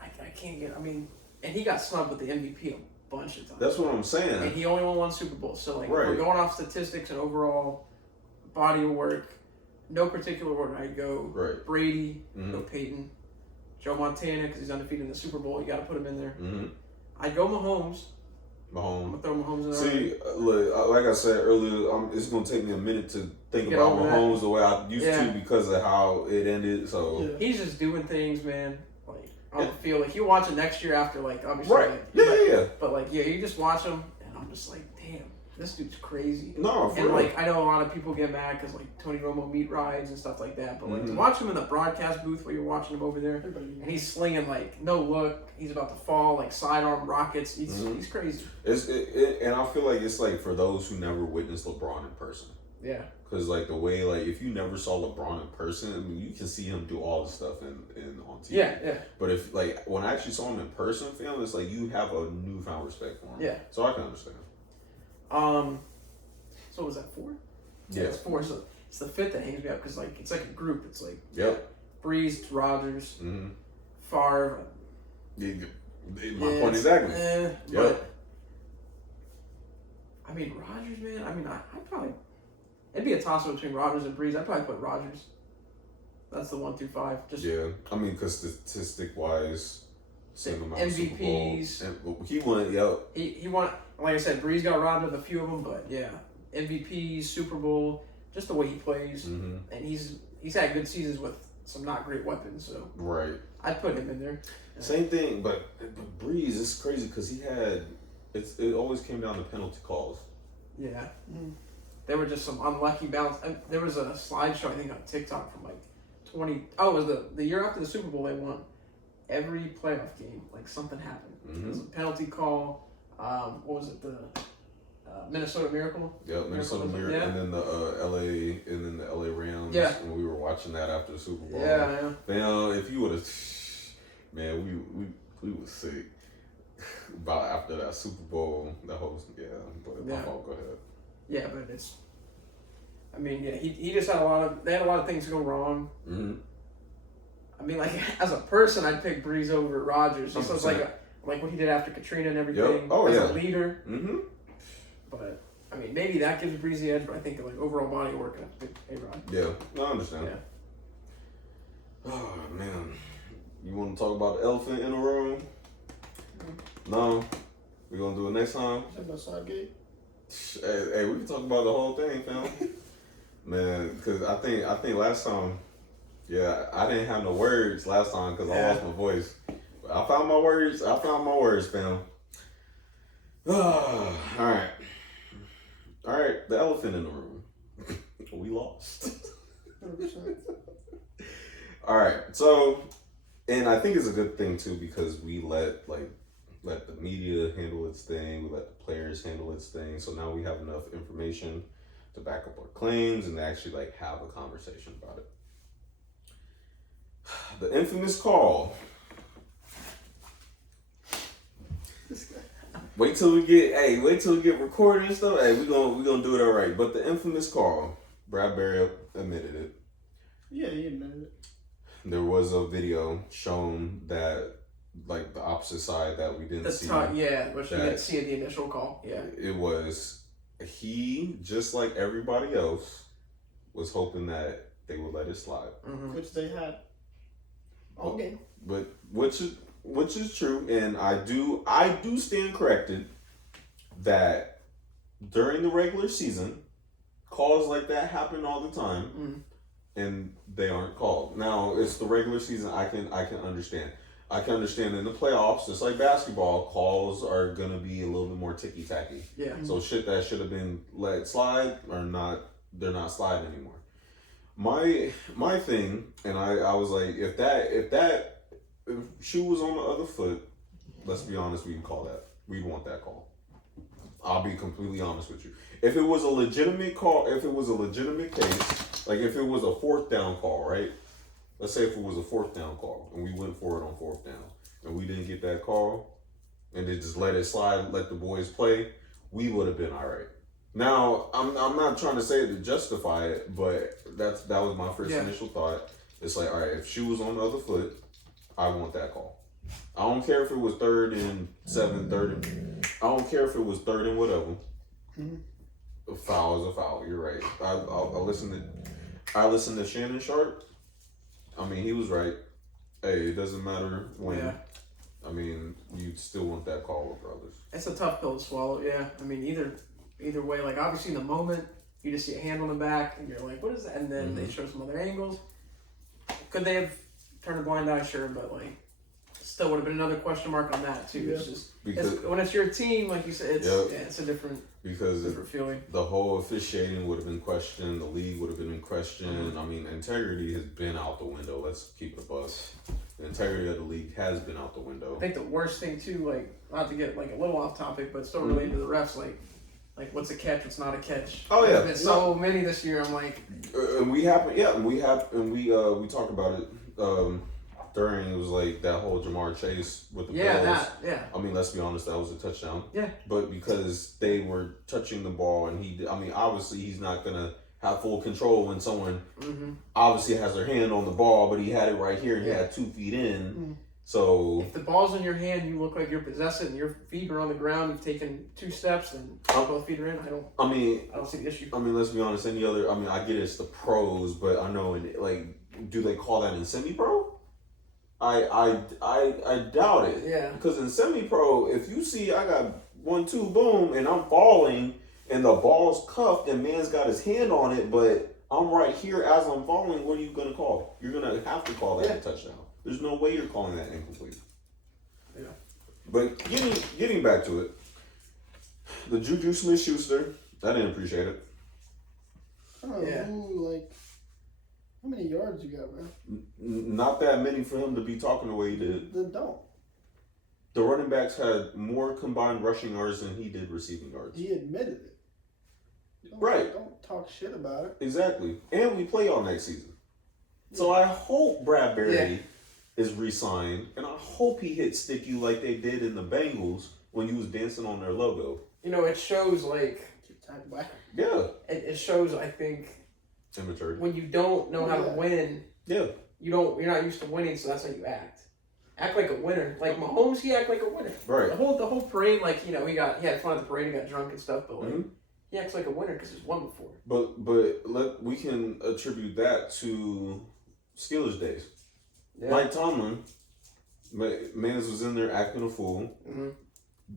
I can't get. I mean, and he got snubbed with the MVP a bunch of times. That's what I'm saying. And he only won 1 Super Bowl. So like, if Right. we're going off statistics and overall body of work, no particular order. I'd go Right. Brady, Mhm. go Peyton, Joe Montana because he's undefeated in the Super Bowl. You got to put him in there. Mm-hmm. I'd go Mahomes. I'm Mahomes. gonna throw Mahomes in there. See, look, like I said earlier, it's gonna take me a minute to think Get about over that. Mahomes the way I used Yeah. to because of how it ended. So Yeah. He's just doing things, man. Like on the field. Like you watch it next year after, like obviously. right, Like, yeah. But like, yeah, you just watch him, and I'm just like, damn, this dude's crazy. No, for And real. like, I know a lot of people get mad because like Tony Romo meet rides and stuff like that. But like to Mhm. watch him in the broadcast booth where you're watching him over there, Everybody and he's slinging like no look, he's about to fall, like sidearm rockets. He's crazy. And I feel like it's like for those who never witnessed LeBron in person. Yeah. Because like the way if you never saw LeBron in person, I mean you can see him do all this stuff in on TV. Yeah. But if when I actually saw him in person, fam, it's like you have a newfound respect for him. Yeah. So I can understand. So was that 4? Yeah. It's 4. So it's the 5th that hangs me up because like it's like a group. It's like Yep. Breeze, Rodgers, Mm-hmm. Favre. My point exactly. But I mean, Rodgers, man. I mean, I'd probably. It'd be a toss-up between Rodgers and Breeze. I'd probably put Rodgers. That's the 1 through 5. Just Yeah, I mean, because statistic-wise, same amount of Super MVPs. Bowl. And he won. Yep. he won. Like I said, Breeze got robbed of a few of them, but yeah, MVPs, Super Bowl, just the way he plays, Mm-hmm. and he's had good seasons with some not great weapons. So Right. I'd put him in there. Same thing, but Breeze is crazy because he had. It always came down to penalty calls. Yeah. there were just some unlucky bounce. There was a slideshow I think on TikTok from like 20. Oh, it was the year after the Super Bowl they won. Every playoff game, like something happened. There was a penalty call. What was it? The Minnesota Miracle. Yeah, Minnesota Miracle, yeah. and then the LA Rams. Yeah. And we were watching that after the Super Bowl. Yeah. Man, if you would have, man, we was sick. About after that Super Bowl, that whole but my fault. Go ahead. Yeah, but it's. I mean, yeah, he just had they had a lot of things go wrong. Mm-hmm. I mean, like as a person, I'd pick Breeze over Rodgers. Just as like what he did after Katrina and everything. Yep. Oh, as yeah. a leader. Mm-hmm. But I mean, maybe that gives Breeze the edge. But I think like overall body of work, I pick A-Rod. Yeah, no, I understand. Yeah. Oh man, you want to talk about the elephant in the room? No, we gonna do it next time. Talk about Sodgate. Hey, we can talk about the whole thing, fam. Man, because I think last time, I didn't have no words last time because I lost my voice. But I found my words, fam. All right, the elephant in the room. We lost. 100%. All right, so, and I think it's a good thing too because we let the media handle its thing, we let the players handle its thing. So now we have enough information to back up our claims and actually have a conversation about it. The infamous call. This guy. Wait till we get recorded and stuff. Hey, we gonna do it all right. But the infamous call, Brad Berry admitted it. Yeah, he admitted it. There was a video shown that the opposite side that we didn't see. Which we didn't see in the initial call. Yeah. It was he, just like everybody else, was hoping that they would let it slide. Mm-hmm. Which they had all game. But which is true, and I do stand corrected that during the regular season, calls like that happen all the time, and they aren't called. Now it's the regular season. I can understand. I can understand in the playoffs, just like basketball, calls are gonna be a little bit more ticky tacky. Yeah. So shit that should have been let slide or not, they're not sliding anymore. My thing, and I was like, if shoe was on the other foot, let's be honest, we'd call that. We'd want that call. I'll be completely honest with you. If it was a legitimate call, if it was a legitimate case, like if it was a fourth down call, right? Let's say if it was a fourth down call and we went for it on fourth down and we didn't get that call and they just let it slide, let the boys play, we would have been all right. Now, I'm not trying to say it to justify it, but that was my first initial thought. It's like, all right, if shoe was on the other foot, I want that call. I don't care if it was 3rd and 7, I don't care if it was 3rd and whatever. A foul is a foul. You're right. I listened to Shannon Sharp. I mean, he was right. Hey, it doesn't matter when. Yeah. I mean, you still want that call regardless. It's a tough pill to swallow. Yeah. I mean, either way, obviously in the moment you just see a hand on the back and you're like, what is that? And then they show some other angles. Could they have turned a blind eye? Sure, but still would have been another question mark on that too. Yeah. It's just when it's your team, like you said, it's a different feeling. The whole officiating would have been questioned. The league would have been in question. I mean, integrity has been out the window. Let's keep it a buck. The integrity of the league has been out the window. I think the worst thing too, not to get a little off topic, but still related to the refs, like what's a catch, what's not a catch. Oh yeah, there's been so many this year. I'm like, and we talked about it during, it was that whole Jamar Chase with the Bills. I mean, let's be honest, that was a touchdown. Yeah. But because they were touching the ball and obviously he's not gonna have full control when someone obviously has their hand on the ball, but he had it right here and he had 2 feet in. So if the ball's in your hand, you look like you're possessed and your feet are on the ground, you've taken 2 steps and both feet are in. I don't see the issue. I mean, let's be honest, I get it's the pros, but I know do they call that in semi-pro? I doubt it. Yeah. Because in semi-pro, if you see I got 1-2 boom and I'm falling and the ball's cuffed and man's got his hand on it, but I'm right here as I'm falling, what are you gonna call? You're gonna have to call that a touchdown. There's no way you're calling that incomplete. Yeah. But getting back to it, the Juju Smith-Schuster, I didn't appreciate it. I don't know Yeah. how many yards you got, bro? Not that many for him to be talking the way he did. Then don't. The running backs had more combined rushing yards than he did receiving yards. He admitted it. Right. Don't talk shit about it. Exactly. And we play all next season. So I hope Bradbury is re-signed, and I hope he hits sticky like they did in the Bengals when he was dancing on their logo. You know, it shows like. Yeah. It shows, I think, immaturity. when you don't know how to win. Yeah. You're not used to winning, so that's how you act. Act like a winner. Like Mahomes, he act like a winner. Right. The whole parade, like, you know, he had fun at the parade, he got drunk and stuff, but like he acts like a winner because he's won before. But we can attribute that to Steelers days. Yeah. Mike Tomlin, Mans was in there acting a fool.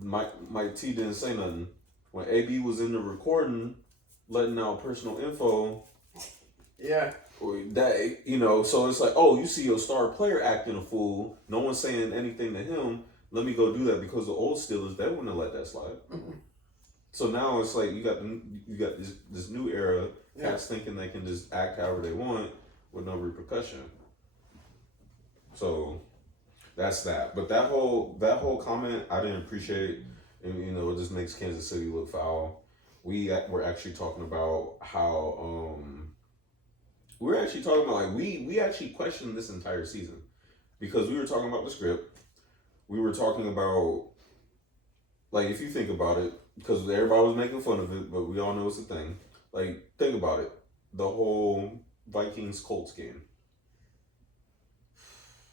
Mike T didn't say nothing. When AB was in the recording, letting out personal info. Yeah. That, you know, so it's like, oh, you see your star player acting a fool. No one's saying anything to him. Let me go do that, because the old Steelers, they wouldn't have let that slide. So now it's like you got this new era. Cats thinking they can just act however they want with no repercussion. So that's that. But that whole comment, I didn't appreciate. And, you know, it just makes Kansas City look foul. We're actually talking about how we're actually talking about like we actually questioned this entire season, because we were talking about the script. We were talking about, like, if you think about it, because everybody was making fun of it, but we all know it's a thing. Like, think about it, the whole Vikings-Colts game.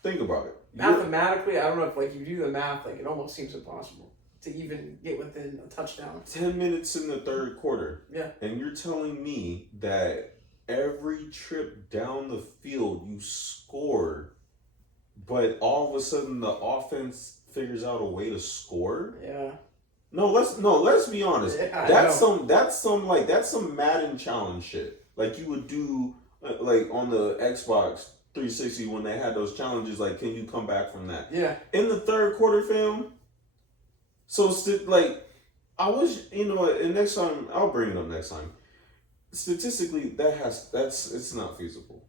Think about it. Mathematically, I don't know if like you do the math, like it almost seems impossible to even get within a touchdown. 10 minutes in the third quarter. Yeah. And you're telling me that every trip down the field you scored, but all of a sudden the offense figures out a way to score? Yeah. Let's be honest. Yeah, that's some Madden challenge shit. Like you would do like on the Xbox 360 when they had those challenges, like, can you come back from that? Yeah. In the third quarter, fam. So, like, I wish, you know what, and next time, I'll bring it up next time. Statistically, it's not feasible.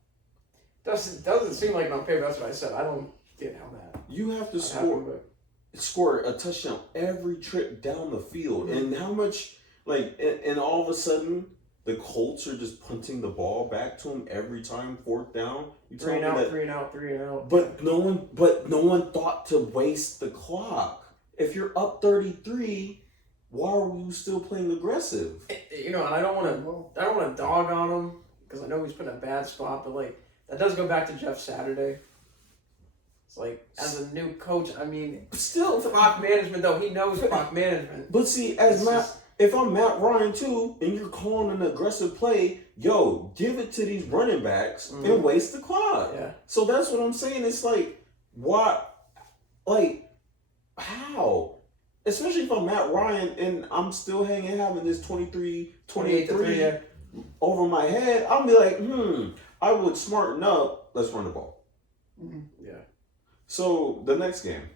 Doesn't seem like it on paper. That's what I said. I don't get how that. You have to score a touchdown every trip down the field. And how much, like, and all of a sudden, the Colts are just punting the ball back to him every time, fourth down. Three and out. But no one thought to waste the clock. If you're up 33, why are you still playing aggressive? You know, and I don't want to dog on him because I know he's put in a bad spot, but like that does go back to Jeff Saturday. It's like, as a new coach, I mean, still clock management though. He knows clock management. But see, if I'm Matt Ryan too, and you're calling an aggressive play, yo, give it to these running backs and waste the clock. Yeah. So that's what I'm saying. It's like, what? Like, how? Especially if I'm Matt Ryan and I'm still having this 28-3 over my head, I'll be like, I would smarten up. Let's run the ball. Yeah. So the next game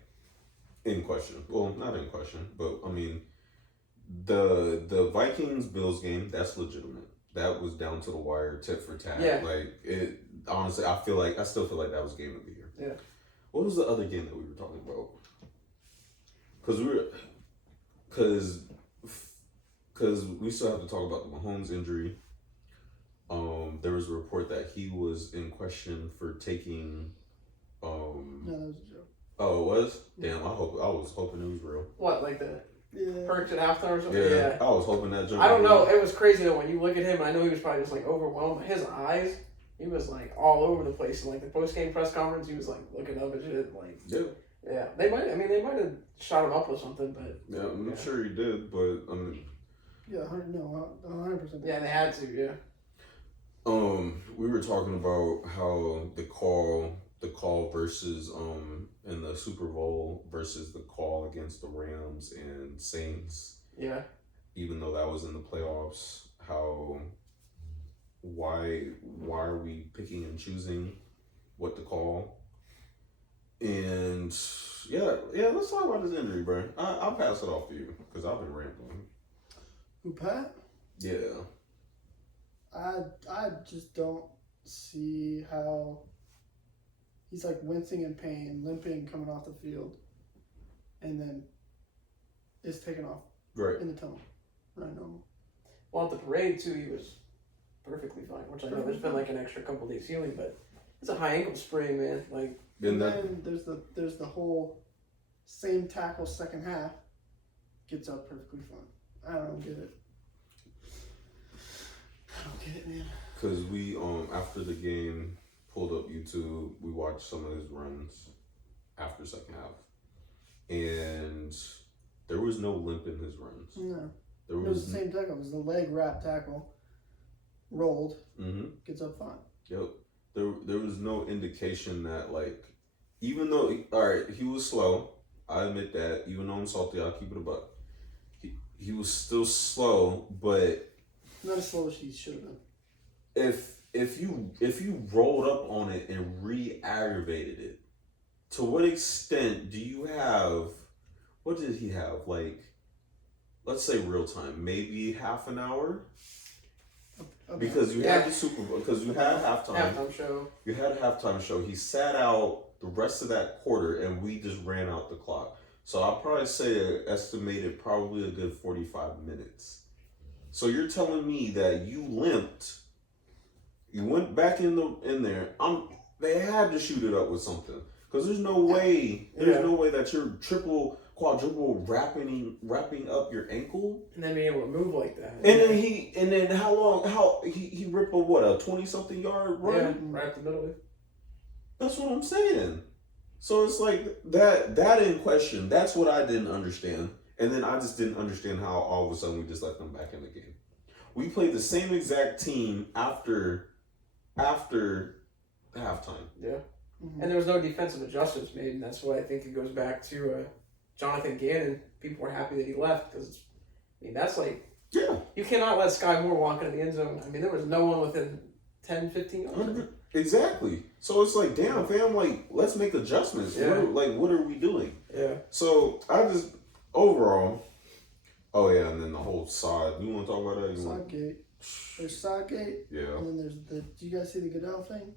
in question, well, not in question, but I mean, the Vikings-Bills game, that's legitimate. That was down to the wire, tit for tat. Yeah. Like, it, honestly, I still feel like that was game of the year. Yeah. What was the other game that we were talking about? Because we still have to talk about the Mahomes injury. There was a report that he was in question for taking. No, that was a joke. Oh, it was? Damn, I was hoping it was real. What, like the perks at halftime or something? Yeah, I was hoping that. I don't know. It was crazy though when you look at him. I know he was probably just like overwhelmed. His eyes, he was like all over the place. And like the post game press conference, he was like looking up at shit. Like, yeah, they might have shot him up with something, but yeah, I'm sure he did. But I mean, yeah, 100%. Yeah, they had to. Yeah. We were talking about how the call versus in the Super Bowl versus the call against the Rams and Saints. Yeah. Even though that was in the playoffs, why are we picking and choosing what to call? And yeah, let's talk about this injury, bro. I'll pass it off to you because I've been rambling. Who, Pat? Yeah. I just don't see how he's like wincing in pain, limping, coming off the field, and then is taken off Right. in the tunnel. Right, normal. Well, at the parade too, he was perfectly fine. Which I know there's been like an extra couple days healing, but it's a high ankle sprain, man. Like, And then there's the whole same tackle second half gets up perfectly fine. I don't get it. I don't get it, man. Because we after the game pulled up YouTube, we watched some of his runs after second half, and there was no limp in his runs. No. There It was the same tackle. It was the leg wrap tackle. Rolled. Mm-hmm. Gets up fine. Yep. There was no indication that, like, even though, all right, he was slow. I admit that. Even though I'm salty, I'll keep it a buck. He was still slow, but Not as slow as he should have been. if you rolled up on it and re-aggravated it, to what extent do you have? What did he have? Like, let's say real time, maybe half an hour. Okay. Because you had the Super Bowl, because you had halftime show. You had a halftime show. He sat out the rest of that quarter, and we just ran out the clock. So I'll probably say estimated probably a good 45 minutes. So you're telling me that you limped, you went back in there. They had to shoot it up with something, because there's no way that you're triple, quadruple wrapping up your ankle And then being able to move like that. and then how he ripped a 20-something yard run? Yeah, right up the middle. That's what I'm saying. So it's like that in question, that's what I didn't understand. And then I just didn't understand how all of a sudden we just let them back in the game. We played the same exact team after halftime. Yeah. Mm-hmm. And there was no defensive adjustments made, and that's why I think it goes back to Jonathan Gannon. People were happy that he left, because, I mean, that's like, you cannot let Sky Moore walk into the end zone. I mean, there was no one within 10, 15 yards. Exactly. So it's like, damn, fam, like, let's make adjustments. Yeah. What are we doing? Yeah. So I just, overall, oh yeah, and then the whole Sod. You want to talk about that? Sodgate. There's Sodgate. Yeah. And then there's the. Do you guys see the Goodell thing?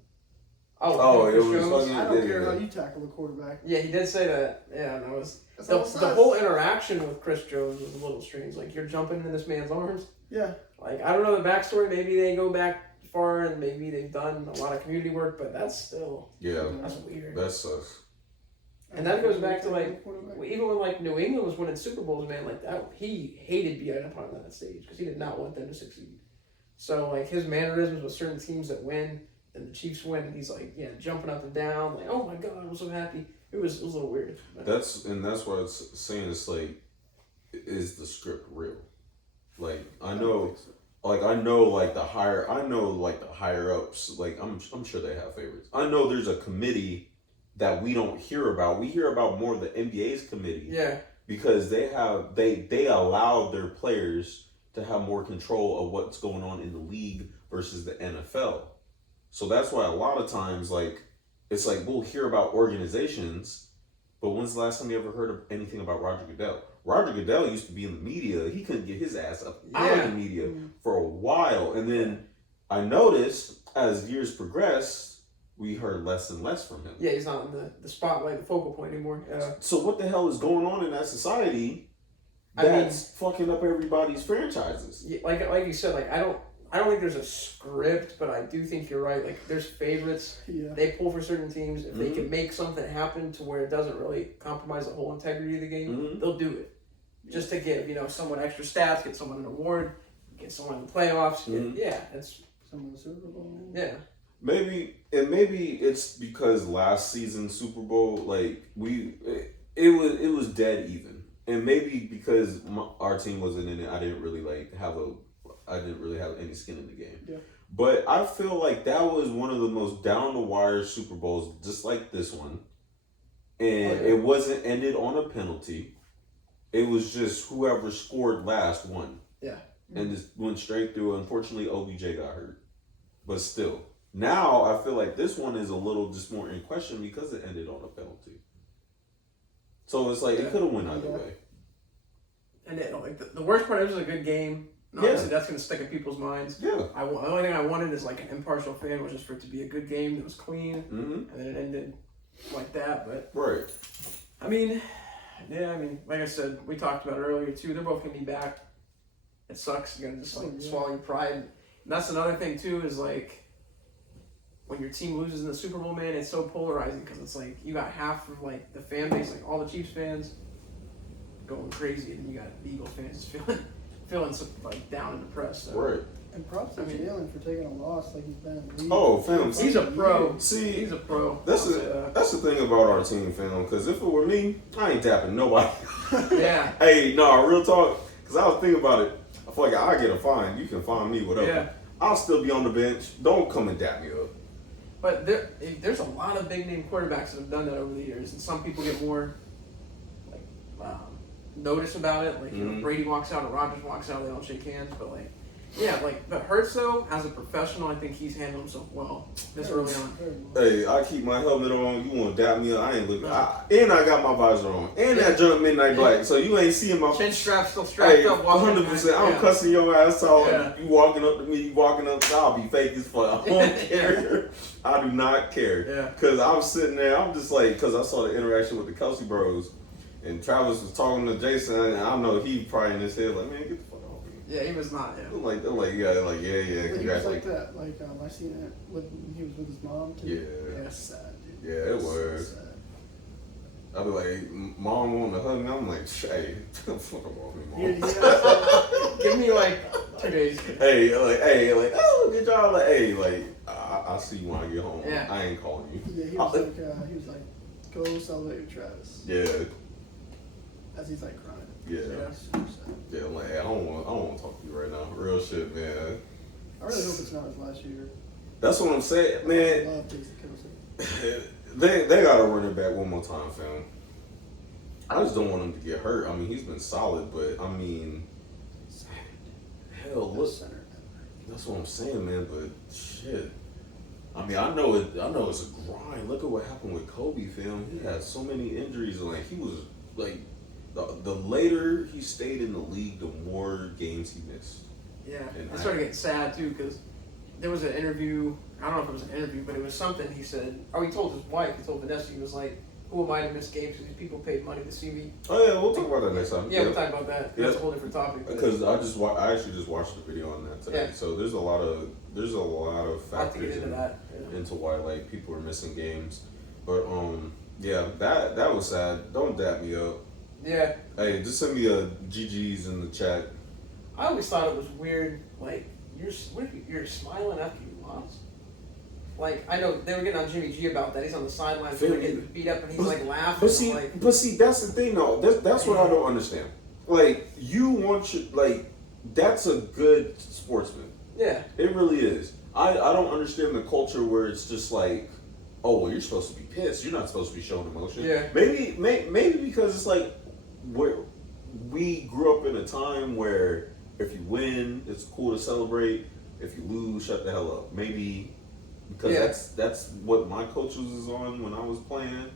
It was fucking. I don't care how you tackle the quarterback. Yeah, he did say that. Yeah, and it was the whole interaction with Chris Jones was a little strange. Like, you're jumping in this man's arms. Yeah. Like, I don't know the backstory. Maybe they go back far, and maybe they've done a lot of community work, but that's still that's weird. That sucks. And that goes back to, like, even when, like, New England was winning Super Bowls, man, like, that, he hated being a part of that stage because he did not want them to succeed. So, like, his mannerisms with certain teams that win, and the Chiefs win, and he's like, jumping up and down, like, oh my God, I'm so happy. It was a little weird. But. That's why it's saying, it's like, is the script real? Like, I know the higher ups, like, I'm sure they have favorites. I know there's a committee that we don't hear about. We hear about more of the NBA's committee. Yeah. Because they allow their players to have more control of what's going on in the league versus the NFL. So that's why a lot of times, like, it's like we'll hear about organizations, but when's the last time you ever heard of anything about Roger Goodell? Roger Goodell used to be in the media. He couldn't get his ass up out of the media for a while. And then I noticed as years progressed, we heard less and less from him. Yeah, he's not in the spotlight, the focal point anymore. So what the hell is going on in that society that's fucking up everybody's franchises? Yeah, like you said, like, I don't think there's a script, but I do think you're right. Like, there's favorites. Yeah. They pull for certain teams. If they can make something happen to where it doesn't really compromise the whole integrity of the game, they'll do it. Just to give, someone extra stats, get someone an award, get someone in the playoffs. It's someone in the Super Bowl. Yeah. Maybe it's because last season's Super Bowl, like, it was dead even, and maybe because our team wasn't in it, I didn't really have any skin in the game. Yeah. But I feel like that was one of the most down the wire Super Bowls, just like this one, and it wasn't ended on a penalty. It was just whoever scored last won. Yeah. And just went straight through. Unfortunately, OBJ got hurt, but still. Now, I feel like this one is a little just more in question because it ended on a penalty. So it's like, it could have went either way. And the worst part, it was a good game. And obviously that's going to stick in people's minds. Yeah. The only thing I wanted is like an impartial fan was just for it to be a good game that was clean, and then it ended like that. But right. I mean, like I said, we talked about earlier too. They're both going to be back. It sucks. You're going to just swallow your pride. And that's another thing too is like when your team loses in the Super Bowl, man, it's so polarizing because it's like you got half of like the fan base, like all the Chiefs fans, going crazy, and then you got the Eagles fans just feeling like down and depressed. So. Right. And props to Jalen for taking a loss like he's been in the league. Oh, fam. He's a pro. See, he's a pro. That's the thing about our team, fam. Because if it were me, I ain't tapping nobody. Yeah. Hey, no, real talk. Because I was thinking about it. I feel like I get a fine. You can fine me, whatever. Yeah. I'll still be on the bench. Don't come and dap me up. But there's a lot of big name quarterbacks that have done that over the years, and some people get more like notice about it. Like you know, Brady walks out or Rodgers walks out, they don't shake hands. But like, yeah, like but Hurts though, as a professional, I think he's handled himself well this early on. Hey, I keep my helmet on. You want to dap me up? I ain't looking. And I got my visor on, and that junk midnight black. So you ain't seeing my chin strap still strapped up. 100%. I'm cussing your ass out. You walking up to me, you walking up. I'll be fake as fuck. I don't care. I do not care. Yeah. Cause I was sitting there. I'm just like, cause I saw the interaction with the Kelsey Bros, and Travis was talking to Jason, and I know he probably in his head like, man, get the fuck off me. Yeah, he was not. Yeah. They're like, yeah. He was like that. Like I seen it when he was with his mom too. Yeah. That's sad, dude. Yeah, it was. So sad. I'd be like, Mom want to hug me. I'm like, hey, fuck off me, Mom. Yeah. Give me like 2 days. Hey, oh, good job. Like, hey, like, I'll see you when I get home. Yeah. I ain't calling you. Yeah, he was like, go celebrate with Travis. Yeah. As he's like crying. Yeah. Super sad. Yeah, I'm like, hey, I don't want to talk to you right now. Real shit, man. I really hope it's not his last year. That's what I'm saying, I man. love Jason Kelsey. They gotta run it back one more time, fam. I just don't want him to get hurt. I mean, he's been solid, but I mean, hell, look. That's what I'm saying, man. But shit, I mean, I know it's a grind. Look at what happened with Kobe, fam. He had so many injuries, and like he was like, the later he stayed in the league, the more games he missed. Yeah, it started getting sad too because there was an interview. I don't know if it was an interview, but it was something he said. Oh, he told his wife. He told Vanessa. He was like, "Who am I to miss games? Because these people paid money to see me." Oh yeah, we'll talk about that next time. Yeah, we'll talk about that. That's a whole different topic. Because I actually just watched the video on that today. Yeah. So there's a lot of factors into why like people are missing games. But yeah, that was sad. Don't dap me up. Yeah. Hey, just send me a GG's in the chat. I always thought it was weird. Like you're smiling after you lost. Like I know they were getting on Jimmy G about that. He's on the sidelines getting beat up, and he's like laughing. But see, that's the thing though. That's what I don't understand. Like you want that's a good sportsman. Yeah. It really is. I don't understand the culture where it's just like, oh well, you're supposed to be pissed. You're not supposed to be showing emotion. Yeah. Maybe because it's like we grew up in a time where if you win, it's cool to celebrate. If you lose, shut the hell up. Maybe because that's what my coach was on when I was playing.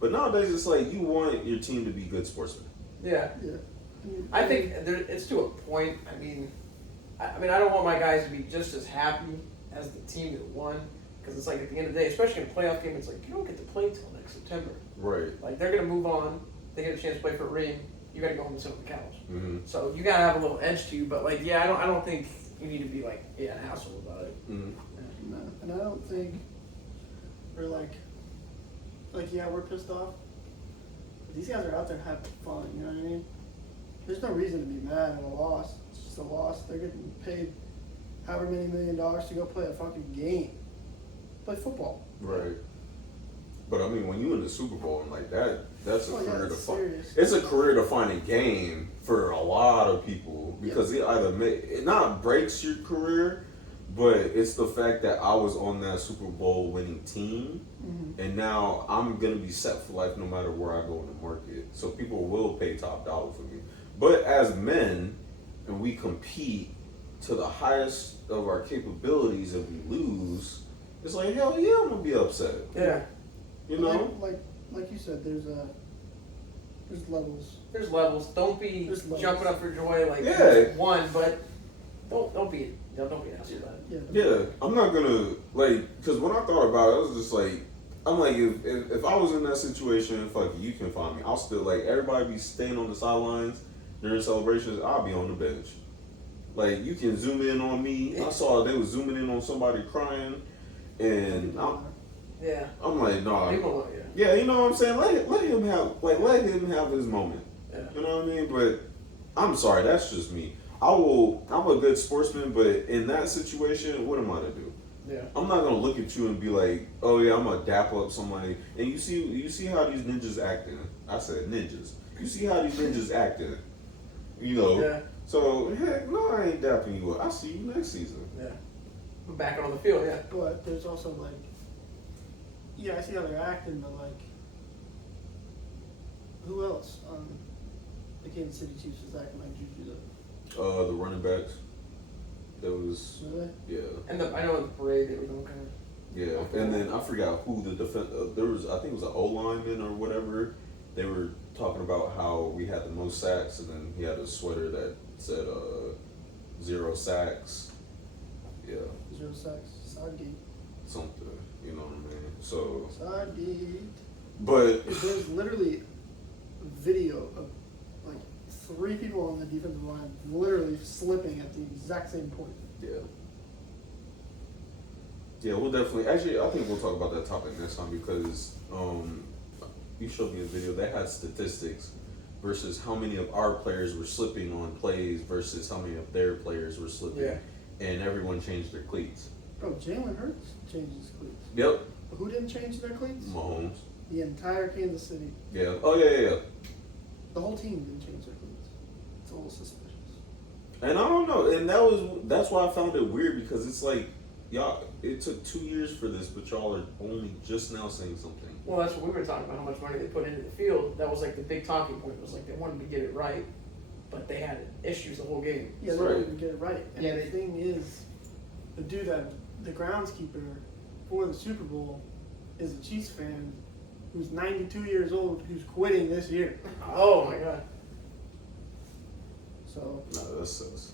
But nowadays, it's like you want your team to be good sportsmen. Yeah. Yeah. I think it's to a point. I mean, I don't want my guys to be just as happy as the team that won because it's like at the end of the day, especially in a playoff game, it's like you don't get to play until next September. Right. Like they're gonna move on. They get a chance to play for a ring. You got to go home and sit on the couch. Mm-hmm. So you got to have a little edge to you. But like, yeah, I don't think you need to be like an asshole about it. Mm-hmm. No, and I don't think we're like yeah, we're pissed off. But these guys are out there having fun. You know what I mean? There's no reason to be mad at a loss. It's just a loss. They're getting paid however many $1 million to go play a fucking game. Play football. Right. But I mean, when you in the Super Bowl and like that's a career defining. Serious. It's a career defining game for a lot of people because it either it not breaks your career, but it's the fact that I was on that Super Bowl winning team, and now I'm gonna be set for life no matter where I go in the market. So people will pay top dollar for me. But as men, and we compete to the highest of our capabilities, and we lose, it's like hell yeah, I'm gonna be upset. Yeah. You know, like you said, there's levels. There's levels. Don't be jumping up for joy like yeah. one, but Don't be nasty about it. Yeah, I'm not gonna because when I thought about it, I was just like, I'm like, if I was in that situation, fuck it, you can find me. I'll still everybody be staying on the sidelines during celebrations. I'll be on the bench. Like you can zoom in on me. I saw they was zooming in on somebody crying, and I'm like, nah. Yeah, you know what I'm saying. Let him have his moment. Yeah. You know what I mean? But I'm sorry, that's just me. I'm a good sportsman, but in that situation, what am I to do? Yeah. I'm not gonna look at you and be like, oh yeah, I'm gonna dap up somebody. And you see how these ninjas acting. I said ninjas. You see how these ninjas acting. You know. Yeah. So heck no, I ain't dapping you up. I'll see you next season. Yeah. I'm back on the field, yeah. But there's also I see how they're acting, but who else on the Kansas City Chiefs is acting like Juju though? The running backs. There was Really? yeah. And I know the parade they were doing kind of. Yeah, and then I forgot who the defense. There was, I think it was an O lineman or whatever. They were talking about how we had the most sacks, and then he had a sweater that said 0 sacks. Yeah. 0 sacks. Sodgate. Something, you know what I mean? So. Sodgate. But there's literally video of 3 people on the defensive line literally slipping at the exact same point. Yeah. Yeah, we'll definitely. Actually, I think we'll talk about that topic next time because you showed me a video that had statistics versus how many of our players were slipping on plays versus how many of their players were slipping. Yeah. And everyone changed their cleats. Bro, Jalen Hurts changed his cleats. Yep. But who didn't change their cleats? Mahomes. The entire Kansas City. Yeah. Oh, yeah. The whole team didn't change their cleats. It's a little suspicious. And I don't know. And that's why I found it weird because it's like, y'all, it took 2 years for this, but y'all are only just now saying something. Well, that's what we were talking about, how much money they put into the field. That was the big talking point. It was they wanted to get it right, but they had issues the whole game. Yeah, they didn't even get it right. And Yeah, the thing is, the dude the groundskeeper for the Super Bowl is a Chiefs fan who's 92 years old who's quitting this year. Oh my god. So. No, that's sus.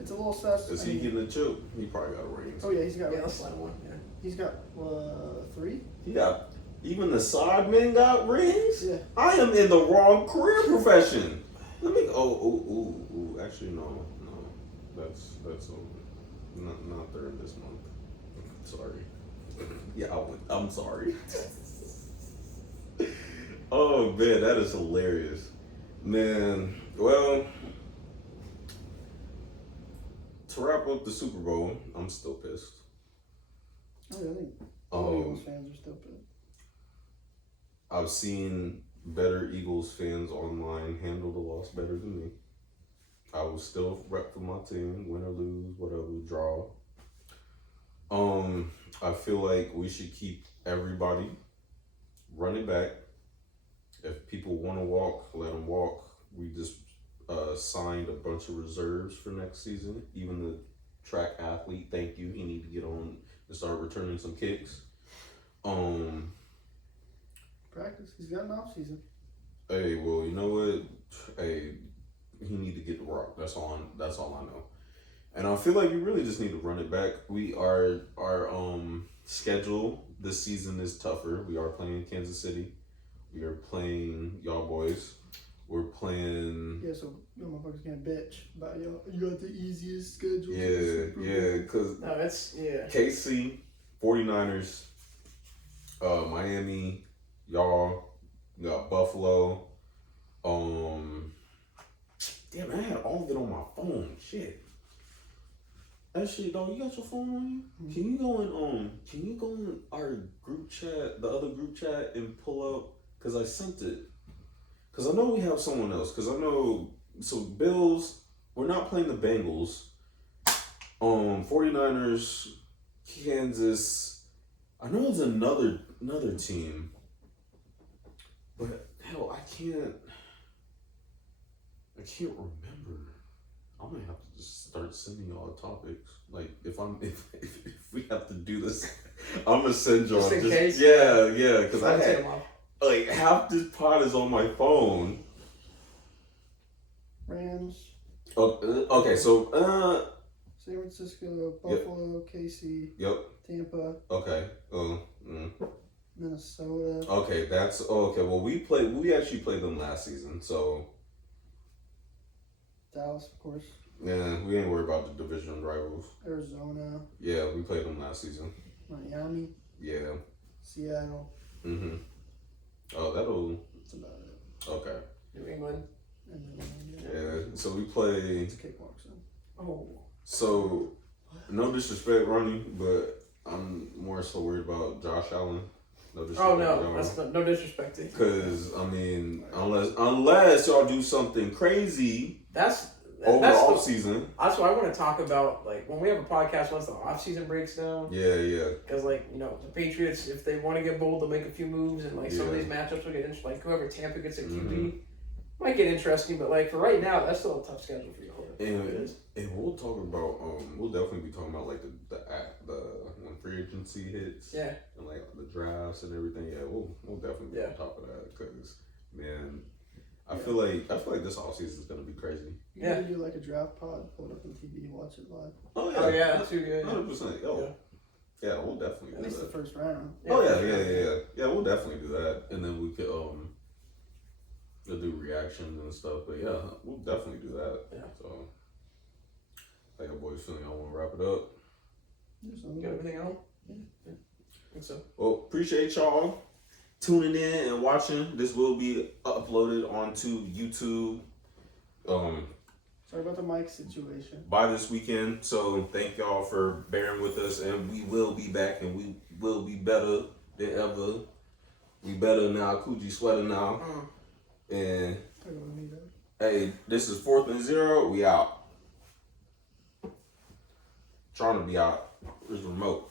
It's a little sus. Is he getting a chip? He probably got a ring. Oh yeah, he's got. Yeah, that's one. Yeah. He's got 3. He got. Even the side men got rings? Yeah. I am in the wrong career profession. Let me. Actually, no. That's not during this month. Sorry. Yeah, I'm sorry. Oh man, that is hilarious, man. Well, to wrap up the Super Bowl, I'm still pissed. Oh, yeah, I think all Eagles fans are still pissed. I've seen better Eagles fans online handle the loss better than me. I will still rep for my team, win or lose, whatever, draw. I feel like we should keep everybody running back. If people want to walk, let them walk. We just signed a bunch of reserves for next season. Even the track athlete, thank you. He need to get on and start returning some kicks. Practice. He's got an off season. Hey, well, you know what? Hey, he need to get the rock. That's all I know. And I feel like we really just need to run it back. Our schedule this season is tougher. We are playing Kansas City. We are playing y'all boys. We're playing. Yeah, so you motherfuckers can't bitch about y'all. You got the easiest schedule. Yeah, because no, that's KC, 49ers, Miami, y'all. We got Buffalo. Damn, I had all of it on my phone. Shit. Actually, dog, you got your phone on you? Mm-hmm. Can you go in our group chat, the other group chat, and pull up? Cause I sent it. Cause I know we have someone else. Cause I know. So Bills, we're not playing the Bengals. 49ers, Kansas. I know it's another team. But hell, I can't remember. I'm gonna have to just start sending y'all topics. Like if we have to do this, I'm gonna send y'all. Just in case. Yeah, because I had half this pod is on my phone. Rams. Okay, so San Francisco, Buffalo, KC. Yep. Tampa. Okay. Minnesota. Okay, that's okay. Well, we actually played them last season, so Dallas, of course. yeah, we ain't worried about the division rivals. Arizona. Yeah, we played them last season. Miami. Yeah. Seattle. Oh, That's about it. okay. New England. And then, Yeah. So we play. It's a cakewalk, so. Oh. So, no disrespect, Ronnie, but I'm more so worried about Josh Allen. No disrespect. Oh no, that's no disrespect to you. Because I mean, unless y'all do something crazy That's over the that's off season. That's what I want to talk about. Like when we have a podcast once the off season breaks down. Yeah. Because like the Patriots, if they want to get bold, they'll make a few moves, and like some of these matchups will get interesting. Like whoever Tampa gets at QB might get interesting, but like for right now, that's still a tough schedule for you. And we'll talk about we'll definitely be talking about like the when free agency hits. Yeah. And like the drafts and everything. Yeah, we'll definitely be on top of that because man. I feel like this offseason is gonna be crazy. You can do like a draft pod, pull it up on TV, watch it live. Oh yeah, that's too good. 100%. Yeah, we'll definitely do At least that. the first round. Yeah, we'll definitely do that, and then we could we'll do reactions and stuff. But yeah, we'll definitely do that. Yeah. So, like your boys feeling, y'all want to wrap it up? You got everything else? Yeah. I think so. Well, appreciate y'all tuning in and watching. This will be uploaded onto YouTube. Sorry about the mic situation. By this weekend, so thank y'all for bearing with us, and we will be back, and we will be better than ever. We better now, Coogee sweater now, and hey, this is 4th and 0. We out. Trying to be out. Where's the remote?